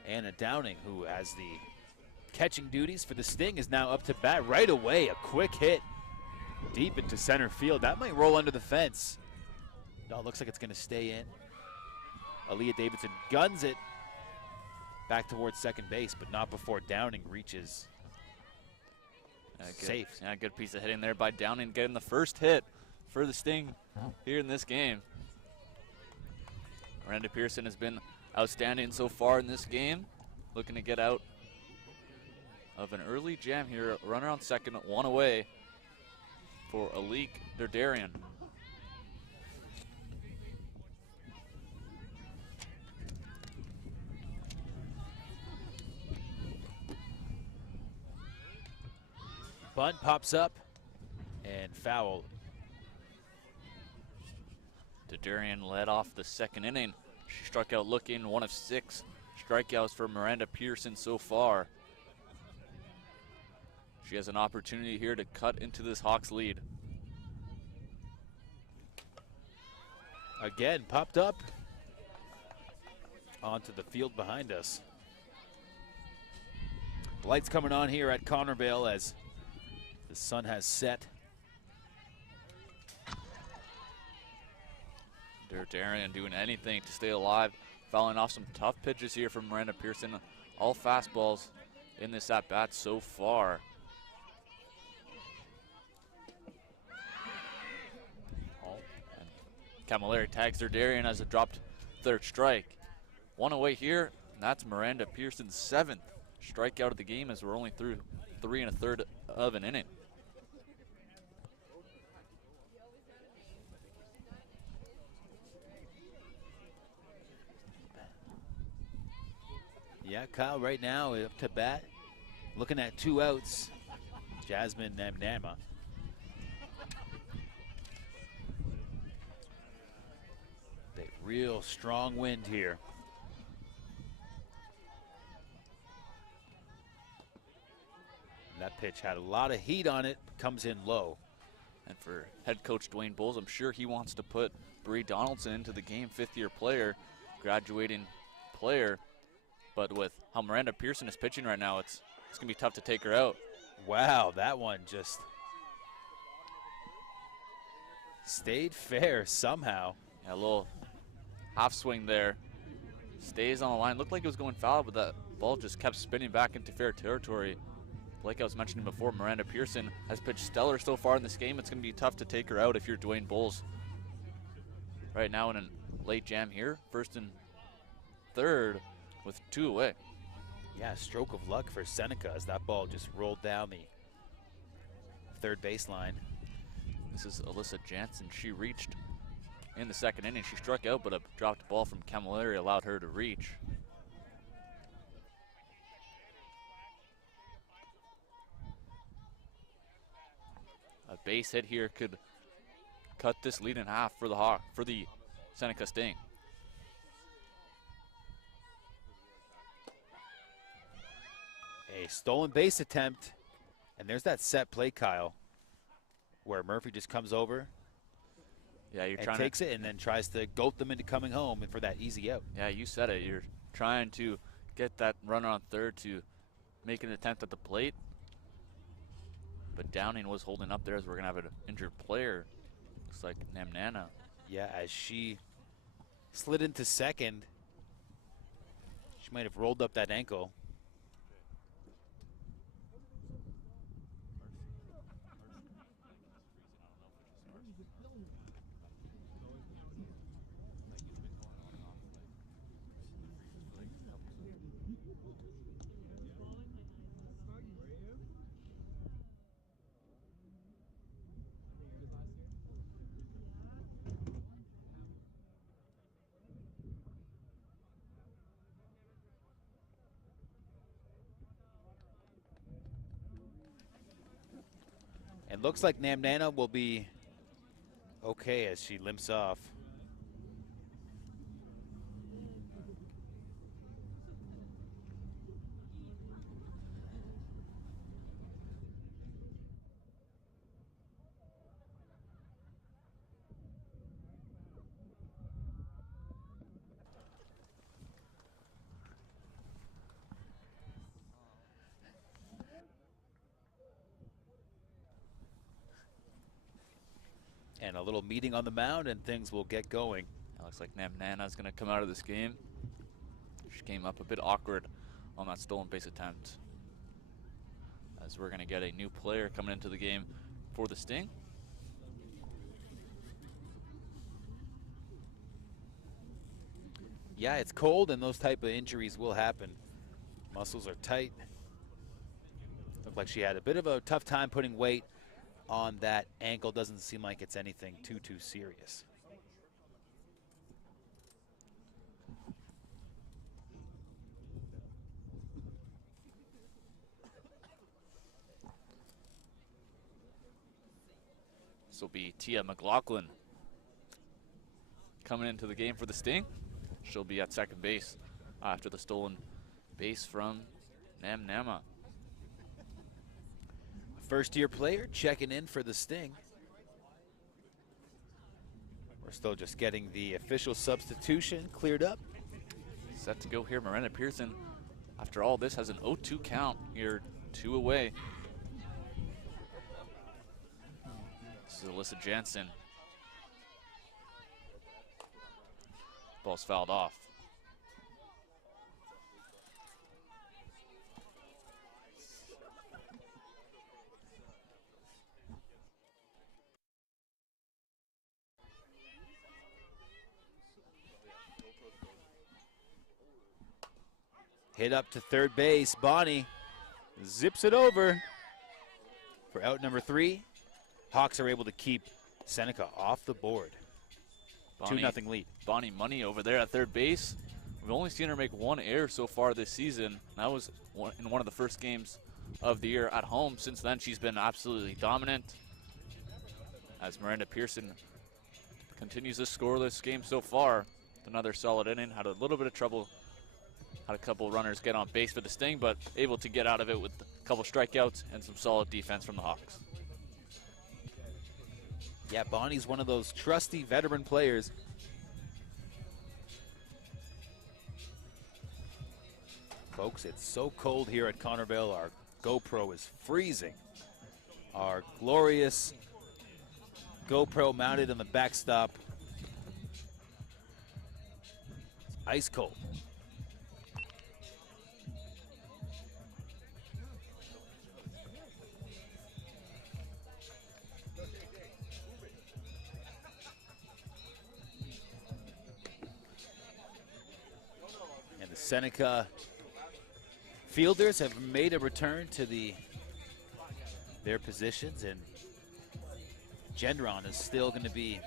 Anna Downing, who has the catching duties for the Sting, is now up to bat right away. A quick hit deep into center field. That might roll under the fence. No, it looks like it's going to stay in. Aaliyah Davidson guns it back towards second base, but not before Downing reaches safe. Yeah, good piece of hitting there by Downing, getting the first hit for the Sting here in this game. Miranda Pearson has been outstanding so far in this game. Looking to get out of an early jam here. Runner on second, one away for Alik Derdarian. Bunt pops up and foul. Derdarian led off the second inning. She struck out looking, 1 of 6 strikeouts for Miranda Pearson so far. She has an opportunity here to cut into this Hawks lead. Again, popped up onto the field behind us. Lights coming on here at Connervale as the sun has set. Derdarian doing anything to stay alive, fouling off some tough pitches here from Miranda Pearson. All fastballs in this at-bat so far. Camilleri tags Derdarian as a dropped third strike. One away here, and that's Miranda Pearson's 7th strikeout of the game as we're only through 3 1/3 of an inning. Yeah, Kyle right now up to bat, looking at 2 outs. Jasmine Namnama. A real strong wind here. And that pitch had a lot of heat on it, comes in low. And for head coach Dwayne Bowles, I'm sure he wants to put Bree Donaldson into the game, 5th-year player, graduating player. But with how Miranda Pearson is pitching right now, it's going to be tough to take her out. Wow, that one just stayed fair somehow. Yeah, a little half swing there. Stays on the line. Looked like it was going foul, but that ball just kept spinning back into fair territory. Like I was mentioning before, Miranda Pearson has pitched stellar so far in this game. It's going to be tough to take her out if you're Dwayne Bowles. Right now in a late jam here, 1st and 3rd with 2 away. Yeah, stroke of luck for Seneca as that ball just rolled down the third baseline. This is Alyssa Jansen. She reached in the 2nd inning. She struck out, but a dropped ball from Camilleri allowed her to reach. A base hit here could cut this lead in half for the Seneca Sting. A stolen base attempt, and there's that set play, Kyle, where Murphy just comes over, yeah, you're and trying takes it and then tries to goat them into coming home and for that easy out. Yeah, you said it. You're trying to get that runner on third to make an attempt at the plate. But Downing was holding up there as we're going to have an injured player. Looks like Namnana. Yeah, as she slid into second, she might have rolled up that ankle. And looks like Namnana will be okay as she limps off. and a little meeting on the mound, and things will get going. It looks like Nana's going to come out of this game. She came up a bit awkward on that stolen base attempt. As we're going to get a new player coming into the game for the Sting. Yeah, it's cold, and those type of injuries will happen. Muscles are tight. Looked like she had a bit of a tough time putting weight on that ankle. Doesn't seem like it's anything too serious. This will be Tia McLaughlin coming into the game for the Sting. She'll be at second base after the stolen base from Nama. First-year player checking in for the Sting. We're still just getting the official substitution cleared up. Set to go here, Miranda Pearson. After all this, has an 0-2 count here, 2 away. This is Alyssa Jansen. Ball's fouled off. Hit up to third base. Bonnie zips it over for out number 3. Hawks are able to keep Seneca off the board. 2-0 lead. Bonnie Money over there at third base. We've only seen her make 1 error so far this season. That was in one of the first games of the year at home. Since then, she's been absolutely dominant. As Miranda Pearson continues this scoreless game so far. Another solid inning. Had a little bit of trouble. Had a couple runners get on base for the Sting, but able to get out of it with a couple strikeouts and some solid defense from the Hawks. Yeah, Bonnie's one of those trusty veteran players. Folks, it's so cold here at Connorville. Our GoPro is freezing. Our glorious GoPro mounted on the backstop. It's ice cold. Seneca fielders have made a return to their positions, and Gendron is still going to be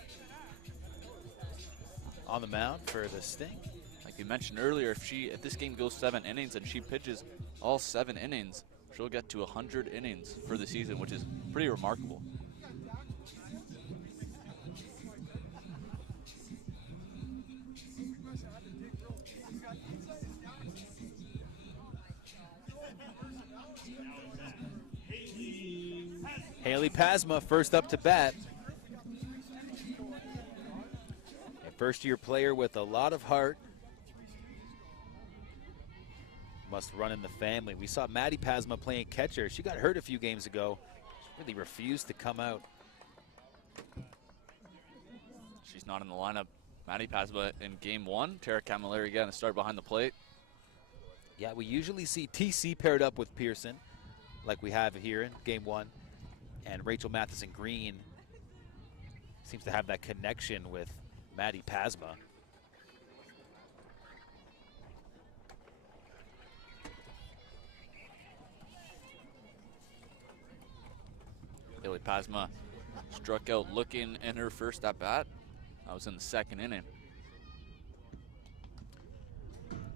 on the mound for the Sting. Like you mentioned earlier, if this game goes 7 innings and she pitches all 7 innings, she'll get to 100 innings for the season, which is pretty remarkable. Haley Pasma first up to bat. A first-year player with a lot of heart. Must run in the family. We saw Maddie Pasma playing catcher. She got hurt a few games ago. She really refused to come out. She's not in the lineup. Maddie Pasma in game 1. Tara Camilleri getting a start behind the plate. Yeah, we usually see TC paired up with Pearson, like we have here in game 1. And Rachel Matheson Green seems to have that connection with Maddie Pasma. Haley Pasma struck out looking in her first at bat. That was in the 2nd inning.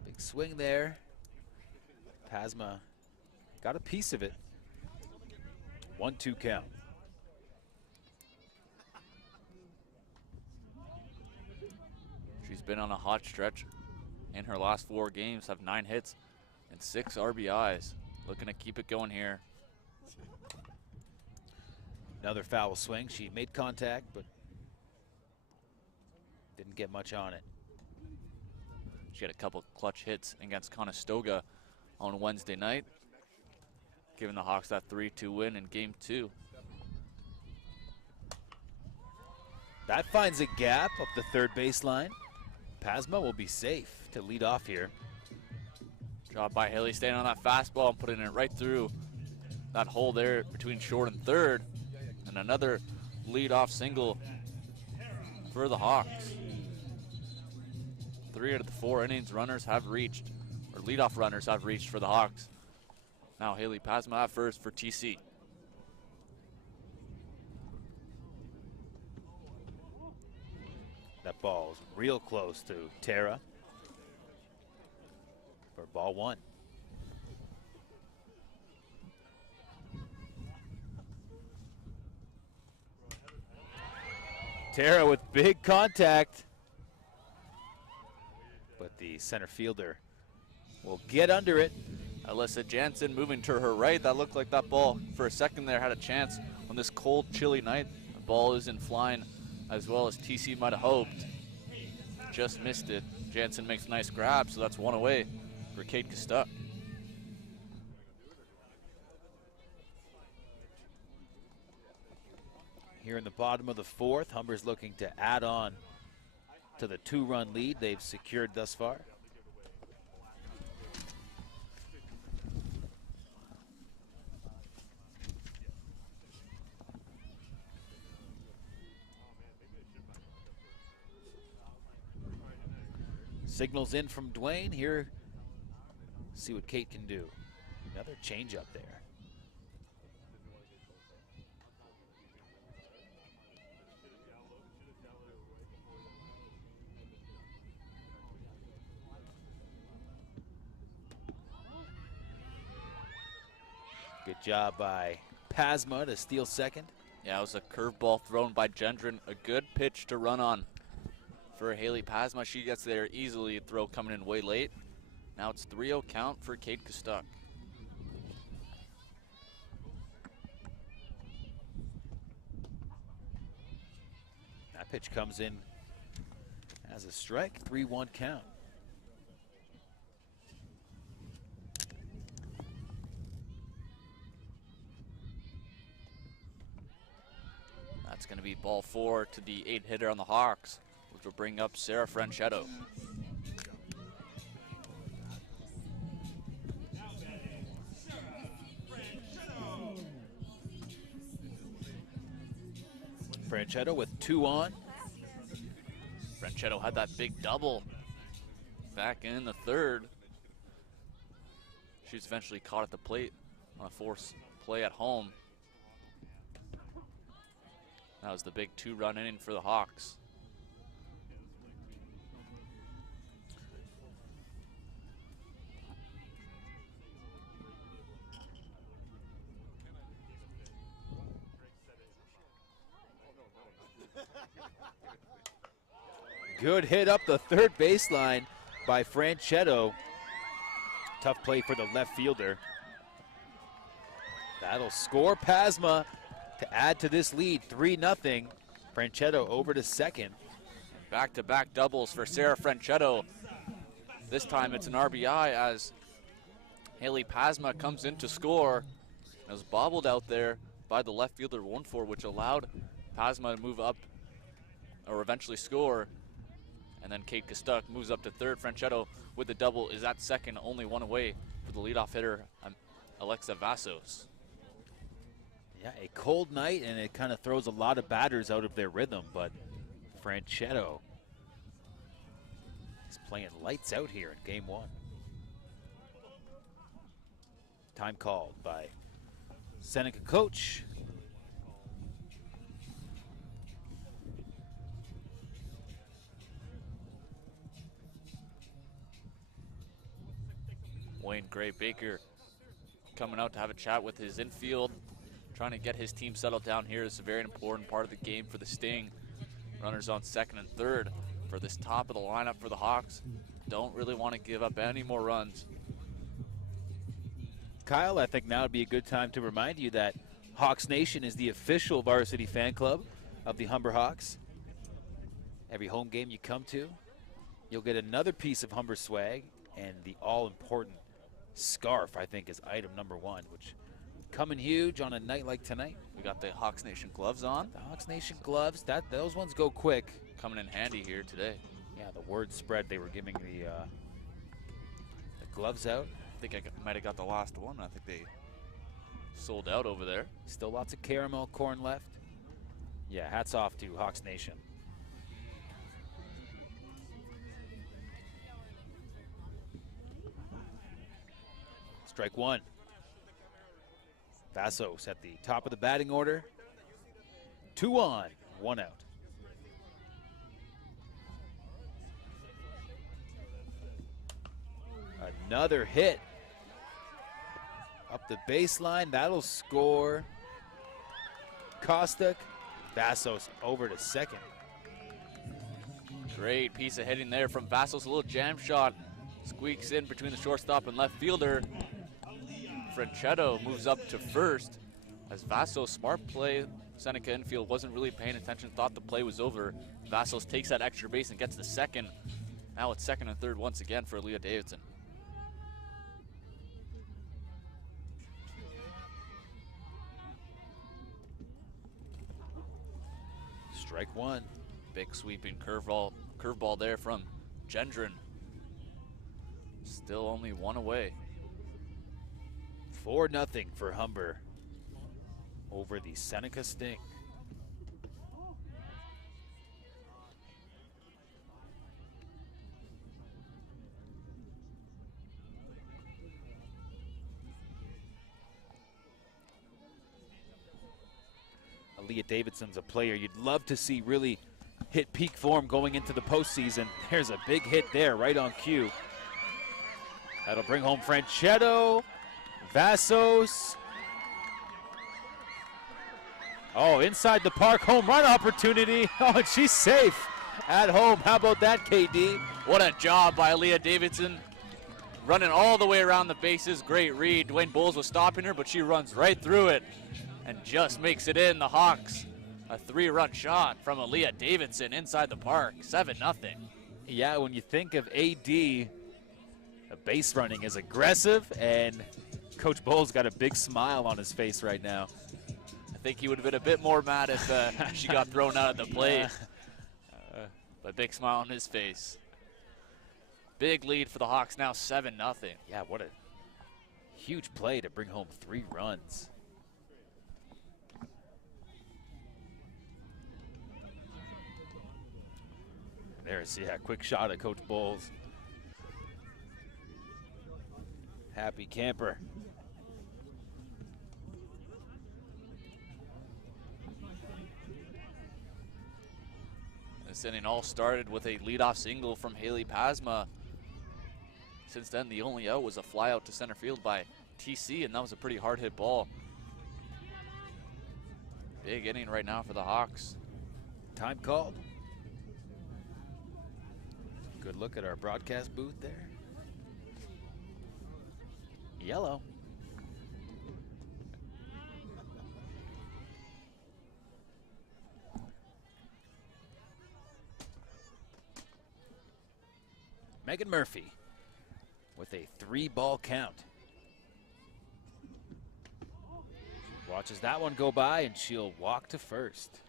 Big swing there. Pasma got a piece of it. 1-2 count. She's been on a hot stretch in her last 4 games, have 9 hits and 6 RBIs. Looking to keep it going here. Another foul swing. She made contact, but didn't get much on it. She had a couple clutch hits against Conestoga on Wednesday night, giving the Hawks that 3-2 win in game 2. That finds a gap up the third baseline. Pasma will be safe to lead off here. Job by Haley staying on that fastball and putting it right through that hole there between short and third. And another leadoff single for the Hawks. 3 out of the 4 innings runners have reached, or leadoff runners have reached for the Hawks. Now Haley Pasma at first for TC. That ball's real close to Tara for ball 1. Tara with big contact, but the center fielder will get under it. Alyssa Jansen moving to her right. That looked like that ball for a second there had a chance on this cold, chilly night. The ball isn't flying as well as TC might have hoped. Just missed it. Jansen makes a nice grab, so that's 1 away for Kate Costuck. Here in the bottom of the 4th, Humber's looking to add on to the 2-run lead they've secured thus far. Signals in from Dwayne. Here, see what Kate can do. Another change up there. Good job by Pasma to steal second. Yeah, it was a curveball thrown by Gendron. A good pitch to run on for Haley Pasma. She gets there easily. Throw coming in way late. Now it's 3-0 count for Kate Costuck. That pitch comes in as a strike. 3-1 count. That's going to be ball 4 to the 8-hitter on the Hawks, which will bring up Sarah Franchetto. Franchetto with 2 on. Franchetto had that big double back in the 3rd. She was eventually caught at the plate on a force play at home. That was the big 2-run inning for the Hawks. Good hit up the third baseline by Franchetto. Tough play for the left fielder. That'll score Pasma to add to this lead, 3-0. Franchetto over to second. Back-to-back doubles for Sarah Franchetto. This time it's an RBI as Haley Pasma comes in to score. It was bobbled out there by the left fielder 1-4, which allowed Pasma to move up or eventually score. And then Kate Costuck moves up to third. Franchetto with the double is at second, only 1 away for the leadoff hitter, Alexa Vassos. Yeah, a cold night, and it kind of throws a lot of batters out of their rhythm, but Franchetto is playing lights out here in game 1. Time called by Seneca coach. Wayne Gray-Baker coming out to have a chat with his infield, trying to get his team settled down here. It's a very important part of the game for the Sting. Runners on second and third for this top of the lineup for the Hawks. Don't really want to give up any more runs. Kyle, I think now would be a good time to remind you that Hawks Nation is the official varsity fan club of the Humber Hawks. Every home game you come to, you'll get another piece of Humber swag, and the all-important scarf, I think, is item number 1, which coming huge on a night like tonight. We got the Hawks Nation gloves on. The Hawks Nation gloves, those ones go quick. Coming in handy here today. Yeah, the word spread. They were giving the gloves out. I think I might have got the last one. I think they sold out over there. Still lots of caramel corn left. Yeah, hats off to Hawks Nation. Strike one. Vassos at the top of the batting order. 2 on, 1 out. Another hit. Up the baseline, that'll score. Kostic, Vassos over to second. Great piece of hitting there from Vassos. A little jam shot. Squeaks in between the shortstop and left fielder. Franchetto moves up to first. As Vassos, smart play. Seneca infield wasn't really paying attention, thought the play was over. Vassos takes that extra base and gets the second. Now it's second and third once again for Leah Davidson. Strike one. Big sweeping curveball there from Gendron. Still only 1 away. 4-0 for Humber over the Seneca Sting. Aaliyah Davidson's a player you'd love to see really hit peak form going into the postseason. There's a big hit there right on cue. That'll bring home Franchetto. Vassos. Oh, inside the park, home run opportunity. Oh, and she's safe at home. How about that, KD? What a job by Leah Davidson. Running all the way around the bases. Great read. Dwayne Bowles was stopping her, but she runs right through it and just makes it in. The Hawks, a 3-run shot from Aaliyah Davidson inside the park. 7-0. Yeah, when you think of AD, a base running is aggressive, and Coach Bowles got a big smile on his face right now. I think he would have been a bit more mad if she got thrown out of the plate. But big smile on his face. Big lead for the Hawks now, 7-0. Yeah, what a huge play to bring home 3 runs. There's, yeah, quick shot at Coach Bowles. Happy camper. This inning all started with a leadoff single from Haley Pasma. Since then, the only out was a fly out to center field by TC, and that was a pretty hard hit ball. Big inning right now for the Hawks. Time called. Good look at our broadcast booth there. Yellow. Megan Murphy with a 3-ball count. Watches that one go by, and she'll walk to first.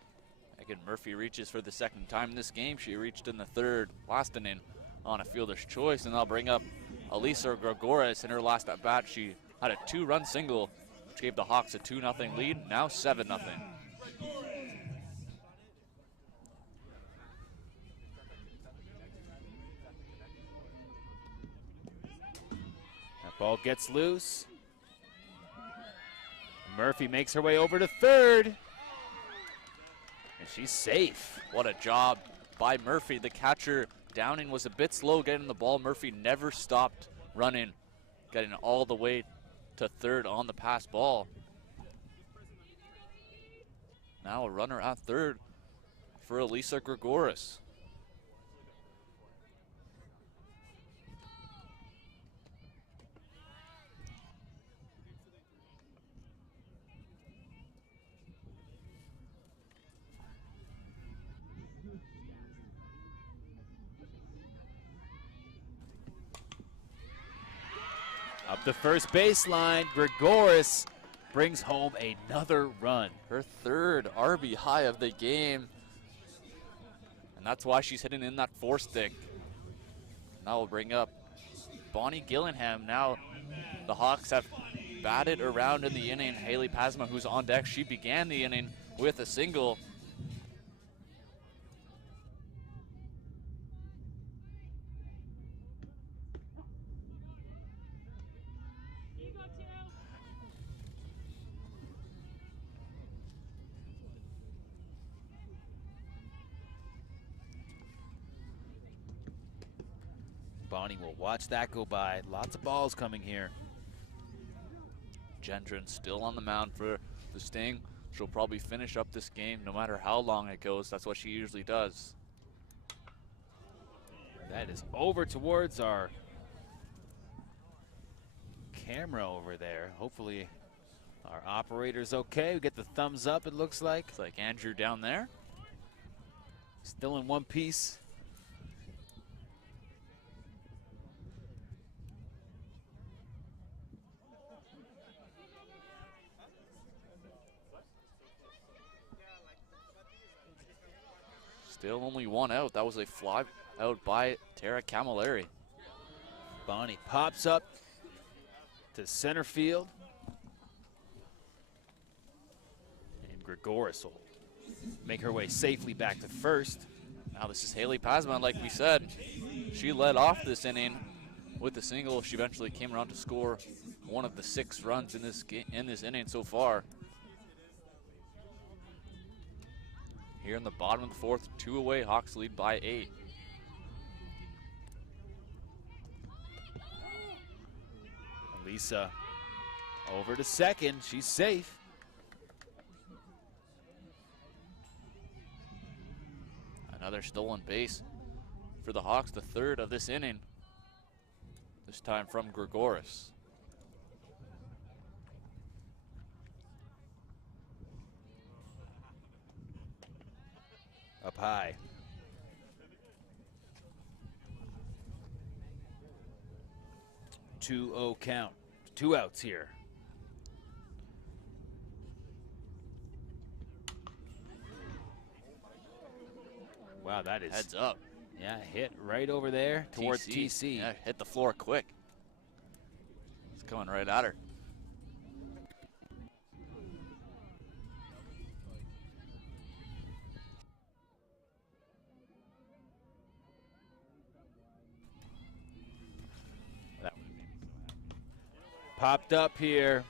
Megan Murphy reaches for the second time in this game. She reached in the third last inning on a fielder's choice, and I'll bring up Elisa Gregoris in her last at bat. She had a 2-run single, which gave the Hawks a 2-0 lead, now 7-0. That ball gets loose. Murphy makes her way over to third. And she's safe. What a job by Murphy. The catcher, Downing, was a bit slow getting the ball. Murphy never stopped running, getting all the way to third on the pass ball. Now a runner at third for Elisa Gregoris. Up the first baseline, Gregoris brings home another run. Her third RBI of the game. And that's why she's hitting in that 4-stick. Now we'll bring up Bonnie Gillingham. Now the Hawks have batted around in the inning. Haley Pasma, who's on deck, she began the inning with a single. Bonnie will watch that go by. Lots of balls coming here. Gendron still on the mound for the Sting. She'll probably finish up this game no matter how long it goes. That's what she usually does. That is over towards our camera over there. Hopefully our operator's okay. We get the thumbs up, it looks like. It's like Andrew down there. Still in one piece. Still only one out. That was a fly out by Tara Camilleri. Bonnie pops up to center field. And Gregoris will make her way safely back to first. Now this is Haley Pasman, like we said. She led off this inning with the single. She eventually came around to score one of the 6 runs in this inning so far. Here in the bottom of the 4th, 2 away, Hawks lead by 8. Lisa over to second, she's safe. Another stolen base for the Hawks, the 3rd of this inning. This time from Gregoris. Up high. Two-0 count. 2 outs here. Wow, that is Heads up. Yeah, hit right over there towards TC. Yeah, hit the floor quick. It's coming right at her. Popped up here.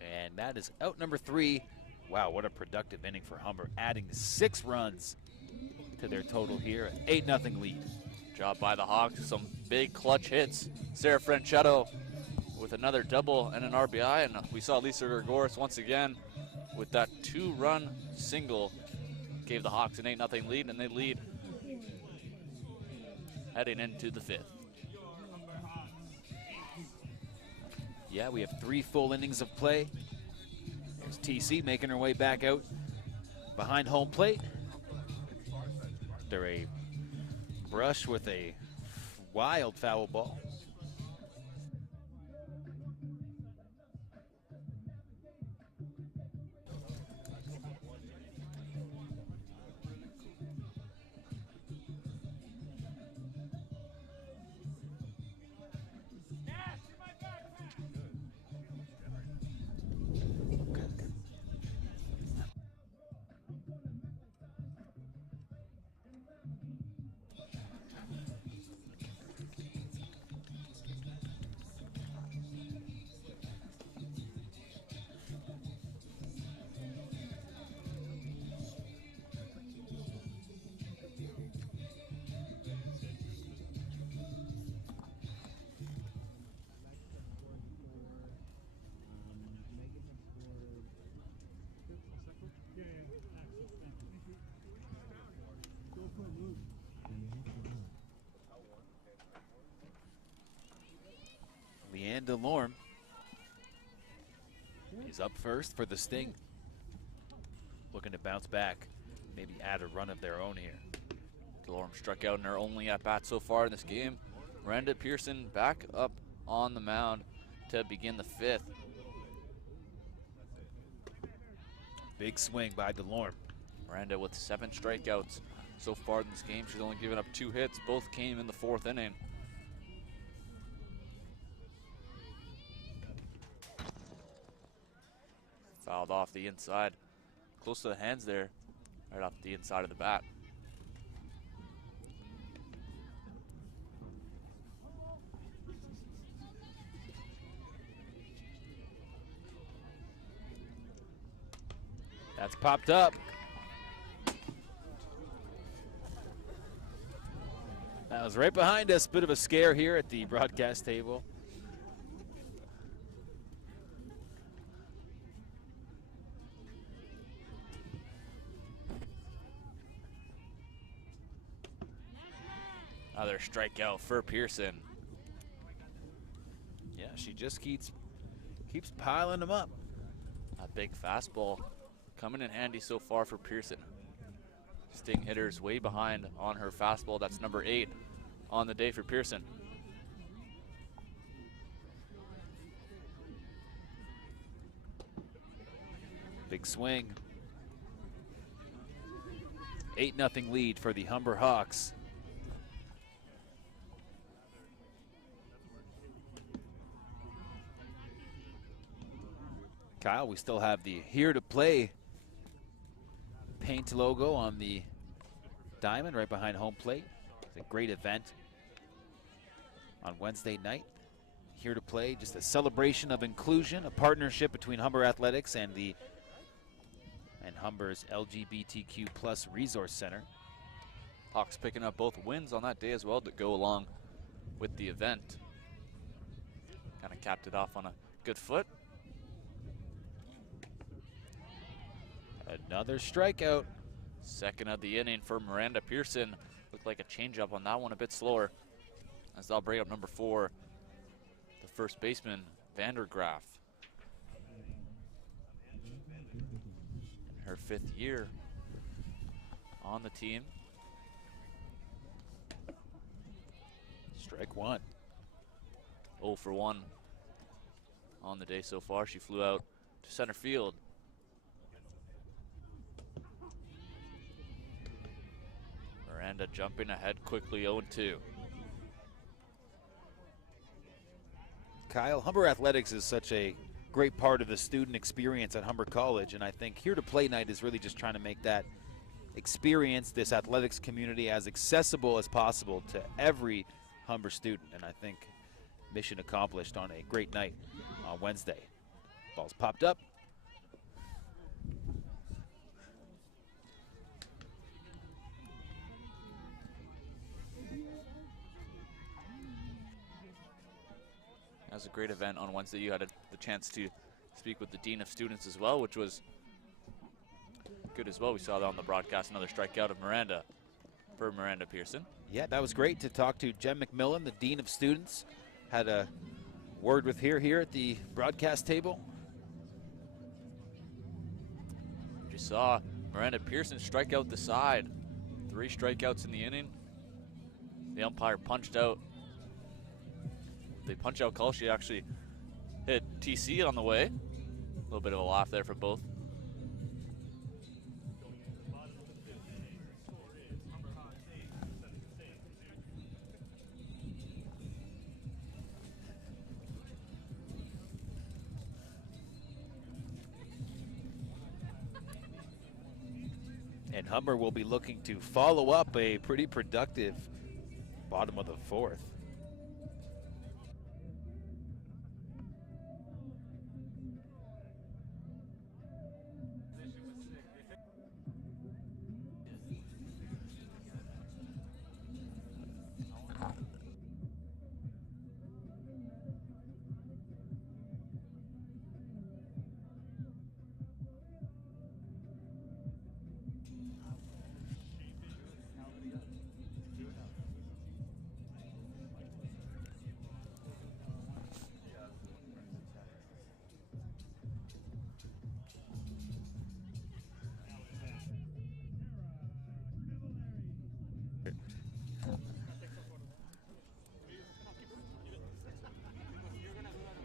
And that is out number 3. Wow, what a productive inning for Humber, adding 6 runs to their total here, an 8-0 lead. Job by the Hawks, some big clutch hits. Sarah Franchetto with another double and an RBI, and we saw Lisa Gregoris once again with that 2-run single. Gave the Hawks an 8-0 lead, and they lead heading into the 5th. Yeah, we have 3 full innings of play. There's TC making her way back out behind home plate. They're a brush with a wild foul ball. Leanne DeLorme is up first for the Sting. Looking to bounce back, maybe add a run of their own here. DeLorme struck out in her only at-bat so far in this game. Miranda Pearson back up on the mound to begin the 5th. Big swing by DeLorme. Miranda with 7 strikeouts so far in this game. She's only given up 2 hits. Both came in the 4th inning. Fouled off the inside. Close to the hands there. Right off the inside of the bat. That's popped up. That was right behind us. Bit of a scare here at the broadcast table. Another strikeout for Pearson. Yeah, she just keeps piling them up. A big fastball coming in handy so far for Pearson. Sting hitters way behind on her fastball. That's number 8 on the day for Pearson. Big swing. 8-0 lead for the Humber Hawks. Kyle, we still have the Here to Play paint logo on the diamond right behind home plate. It's a great event on Wednesday night. Here to Play, just a celebration of inclusion, a partnership between Humber Athletics and Humber's LGBTQ plus Resource Center. Hawks picking up both wins on that day as well to go along with the event. Kind of capped it off on a good foot. Another strikeout. Second of the inning for Miranda Pearson. Looked like a changeup on that one, a bit slower. As they'll bring up number 4, the first baseman, Vandergraaf. In her 5th year on the team. Strike 1. 0 for 1 on the day so far. She flew out to center field. Miranda jumping ahead quickly, 0-2. Kyle, Humber Athletics is such a great part of the student experience at Humber College, and I think Here to Play night is really just trying to make that experience, this athletics community, as accessible as possible to every Humber student, and I think mission accomplished on a great night on Wednesday. Ball's popped up. That was a great event on Wednesday. You had the chance to speak with the Dean of Students as well, which was good as well. We saw that on the broadcast, another strikeout of Miranda for Miranda Pearson. Yeah, that was great to talk to Jen McMillan, the Dean of Students. Had a word with her here at the broadcast table. You saw Miranda Pearson strike out the side. 3 strikeouts in the inning. The umpire punched out. The punch out call, she actually hit TC on the way. A little bit of a laugh there for both. And Humber will be looking to follow up a pretty productive bottom of the 4th.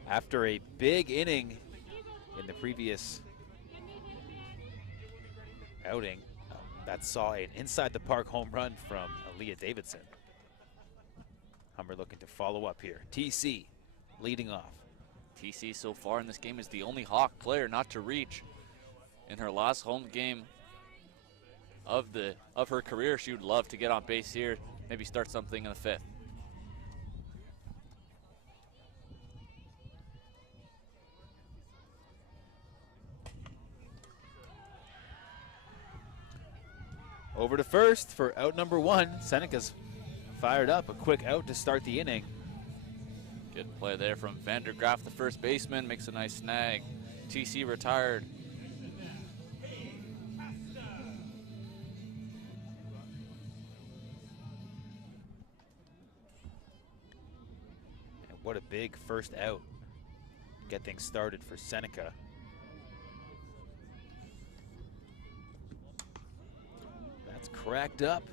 After a big inning in the previous outing that saw an inside the park home run from Aaliyah Davidson. Humber looking to follow up here. TC leading off. TC so far in this game is the only Hawk player not to reach. In her last home game of her career, she would love to get on base here, maybe start something in the 5th. Over to first for out number 1. Seneca's fired up. A quick out to start the inning. Good play there from Vandergraaf, the first baseman, makes a nice snag. TC retired. And what a big first out. Get things started for Seneca. That's cracked up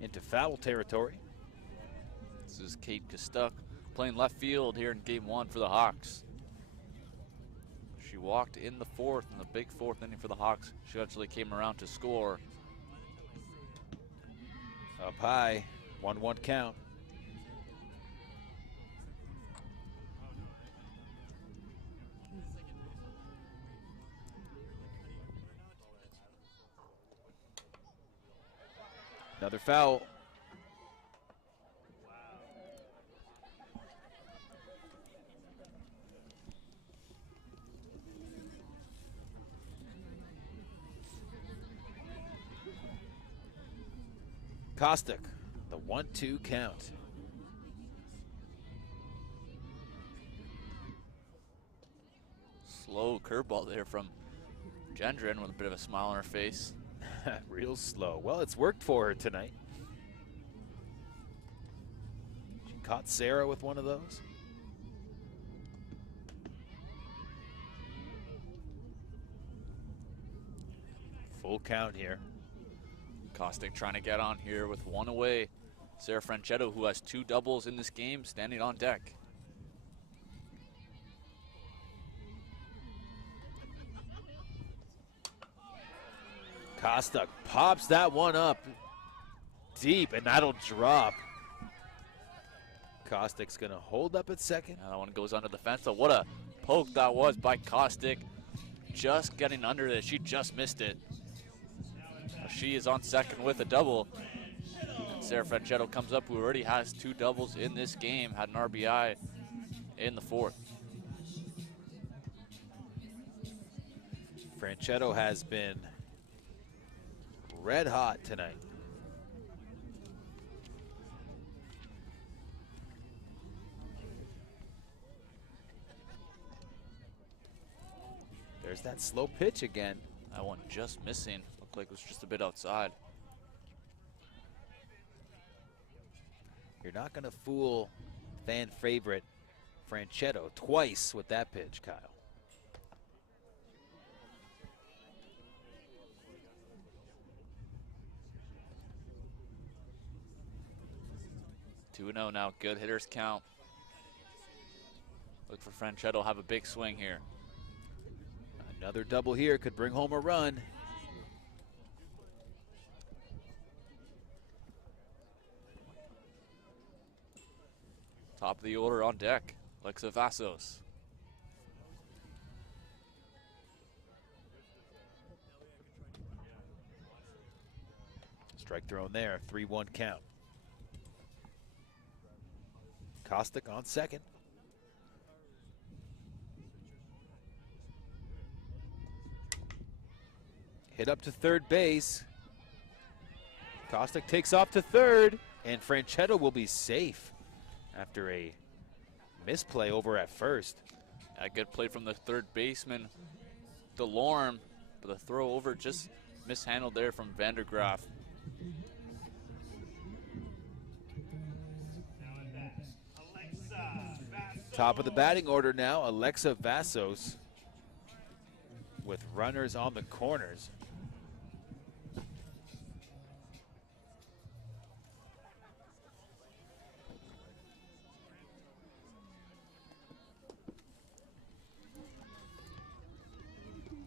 into foul territory. This is Kate Kostuck playing left field here in game 1 for the Hawks. She walked in the 4th, in the big 4th inning for the Hawks. She actually came around to score. Up high, 1-1 count. Another foul. Kostick, the 1-2 count. Slow curveball there from Gendron with a bit of a smile on her face. Real slow. Well, it's worked for her tonight. She caught Sarah with one of those. Full count here. Kostick trying to get on here with 1 away. Sarah Franchetto, who has 2 doubles in this game, standing on deck. Kostick pops that one up deep, and that'll drop. Kostick's gonna hold up at second. That one goes under the fence. So what a poke that was by Kostick. Just getting under it. She just missed it. She is on second with a double. And Sarah Franchetto comes up, who already has 2 doubles in this game, had an RBI in the 4th. Franchetto has been red hot tonight. There's that slow pitch again. That one just missing. Looked like it was just a bit outside. You're not going to fool fan favorite Franchetto twice with that pitch, Kyle. 2-0 now, good hitters count. Look for Franchetto, have a big swing here. Another double here could bring home a run. Top of the order on deck, Alexa Vassos. Strike thrown there, 3-1 count. Kostick on second. Hit up to third base. Kostick takes off to third, and Franchetto will be safe after a misplay over at first. A good play from the third baseman, DeLorme, but the throw over just mishandled there from Vandergraaf. Top of the batting order now, Alexa Vassos with runners on the corners.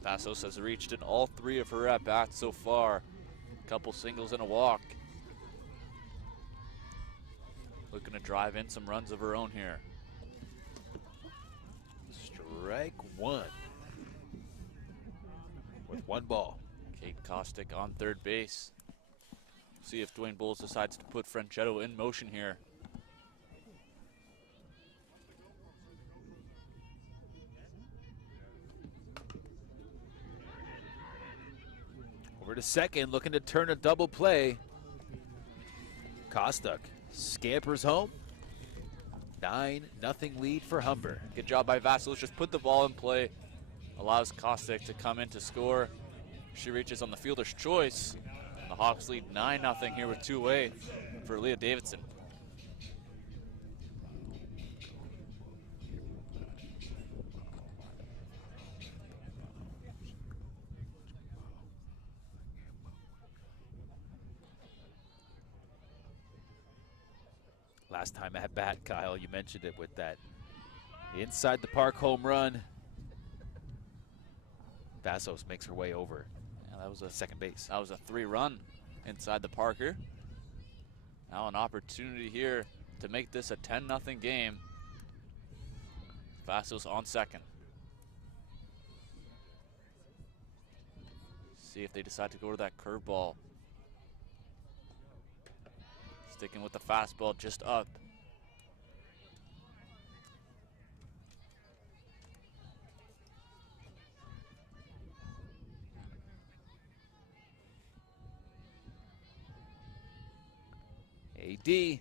Vassos has reached in all 3 of her at-bats so far. A couple singles and a walk. Looking to drive in some runs of her own here. Strike 1 with 1 ball. Kate Kostick on third base. See if Dwayne Bowles decides to put Franchetto in motion here. Over to second, looking to turn a double play. Kostick scampers home. 9-0 lead for Humber. Good job by Vassos. Just put the ball in play. Allows Kostick to come in to score. She reaches on the fielder's choice. And the Hawks lead 9-0 here with 2 away for Leah Davidson. Last time at bat, Kyle, you mentioned it with that inside the park home run. Vassos makes her way over. Yeah, that was a second base. That was a 3-run inside the Parker. Now an opportunity here to make this a 10-0 game. Vassos on second. See if they decide to go to that curveball. Sticking with the fastball just up. AD.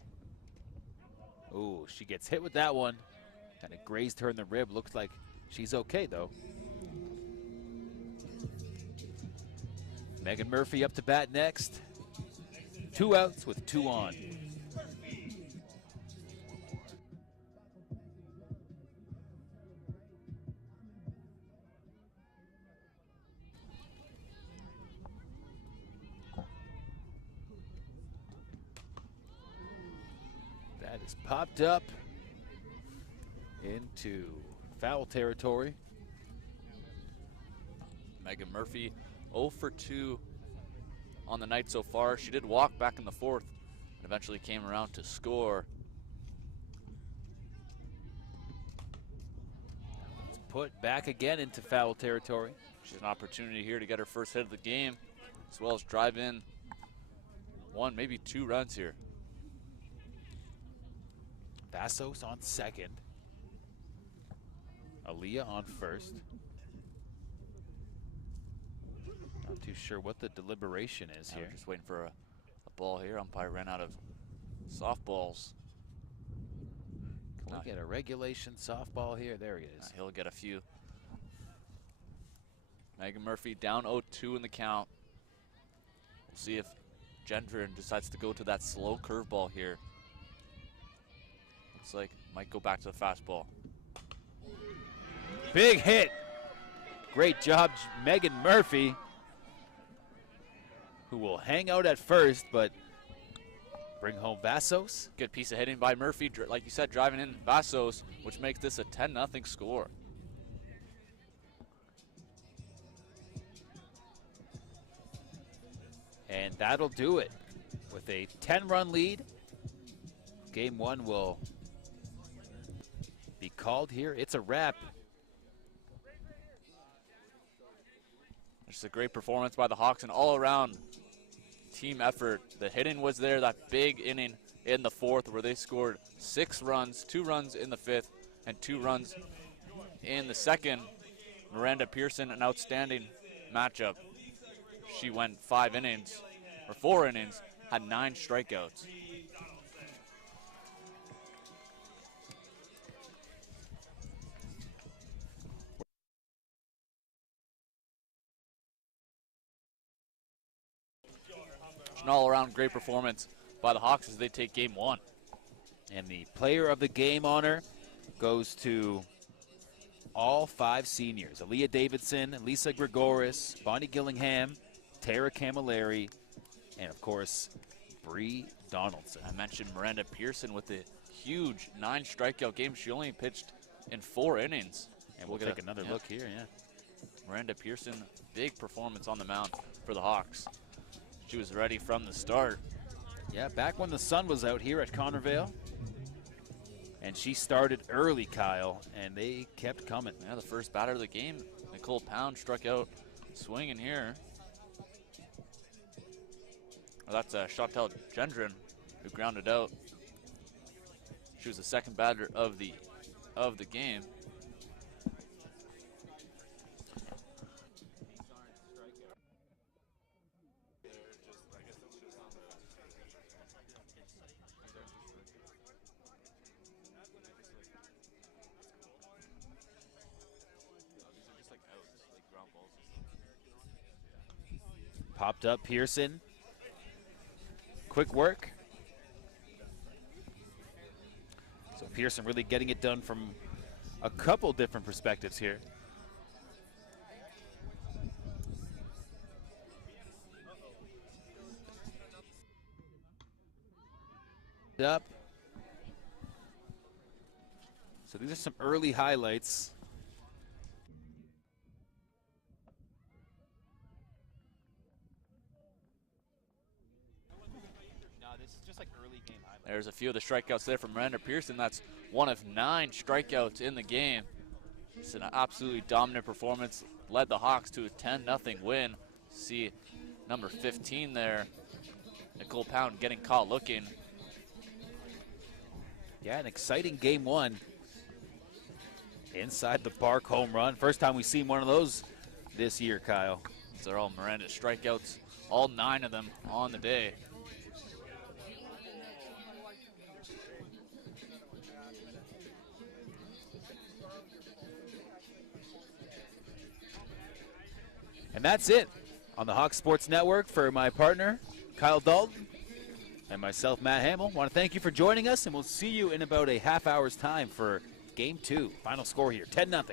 Ooh, she gets hit with that one. Kind of grazed her in the rib. Looks like she's okay, though. Megan Murphy up to bat next. 2 outs with 2 on. That is popped up into foul territory. Megan Murphy 0 for 2 on the night so far. She did walk back in the 4th and eventually came around to score. It's put back again into foul territory. She's an opportunity here to get her first hit of the game, as well as drive in 1, maybe 2 runs here. Vassos on second. Aaliyah on first. Not too sure what the deliberation is Now here. we're just waiting for a ball here. Umpire ran out of softballs. Can we get a regulation softball here? There he is. He'll get a few. Megan Murphy down 0-2 in the count. We'll see if Gendron decides to go to that slow curveball here. Looks like might go back to the fastball. Big hit. Great job, Megan Murphy, who will hang out at first, but bring home Vassos. Good piece of hitting by Murphy, like you said, driving in Vassos, which makes this a 10-0 score. And that'll do it. With a 10-run lead, Game 1 will be called here. It's a wrap. Just a great performance by the Hawks, and all-around team effort. The hitting was there, that big inning in the 4th where they scored 6 runs, 2 runs in the 5th, and 2 runs in the 2nd. Miranda Pearson, an outstanding matchup. She went 5 innings, or 4 innings, had 9 strikeouts. An all-around great performance by the Hawks as they take Game 1. And the player of the game honor goes to all 5 seniors. Aaliyah Davidson, Lisa Gregoris, Bonnie Gillingham, Tara Camilleri, and of course, Bree Donaldson. I mentioned Miranda Pearson with the huge 9 strikeout game. She only pitched in 4 innings. And we'll take another look here, yeah. Miranda Pearson, big performance on the mound for the Hawks. She was ready from the start. Yeah, back when the sun was out here at Connervale. And she started early, Kyle, and they kept coming. Yeah, the first batter of the game, Nicole Pound struck out swinging here. Well, that's Chantel Gendron who grounded out. She was the second batter of the game. Popped up Pearson. Quick work. So Pearson really getting it done from a couple different perspectives here. Up. So these are some early highlights. There's a few of the strikeouts there from Miranda Pearson. That's one of 9 strikeouts in the game. It's an absolutely dominant performance. Led the Hawks to a 10-0 win. See number 15 there, Nicole Pound, getting caught looking. Yeah, an exciting game 1. Inside the park home run. First time we've seen one of those this year, Kyle. So they're all Miranda strikeouts, all 9 of them on the day. And that's it on the Hawk Sports Network. For my partner, Kyle Dalton, and myself, Matt Hamill, want to thank you for joining us, and we'll see you in about a half hour's time for Game 2. Final score here, 10-0.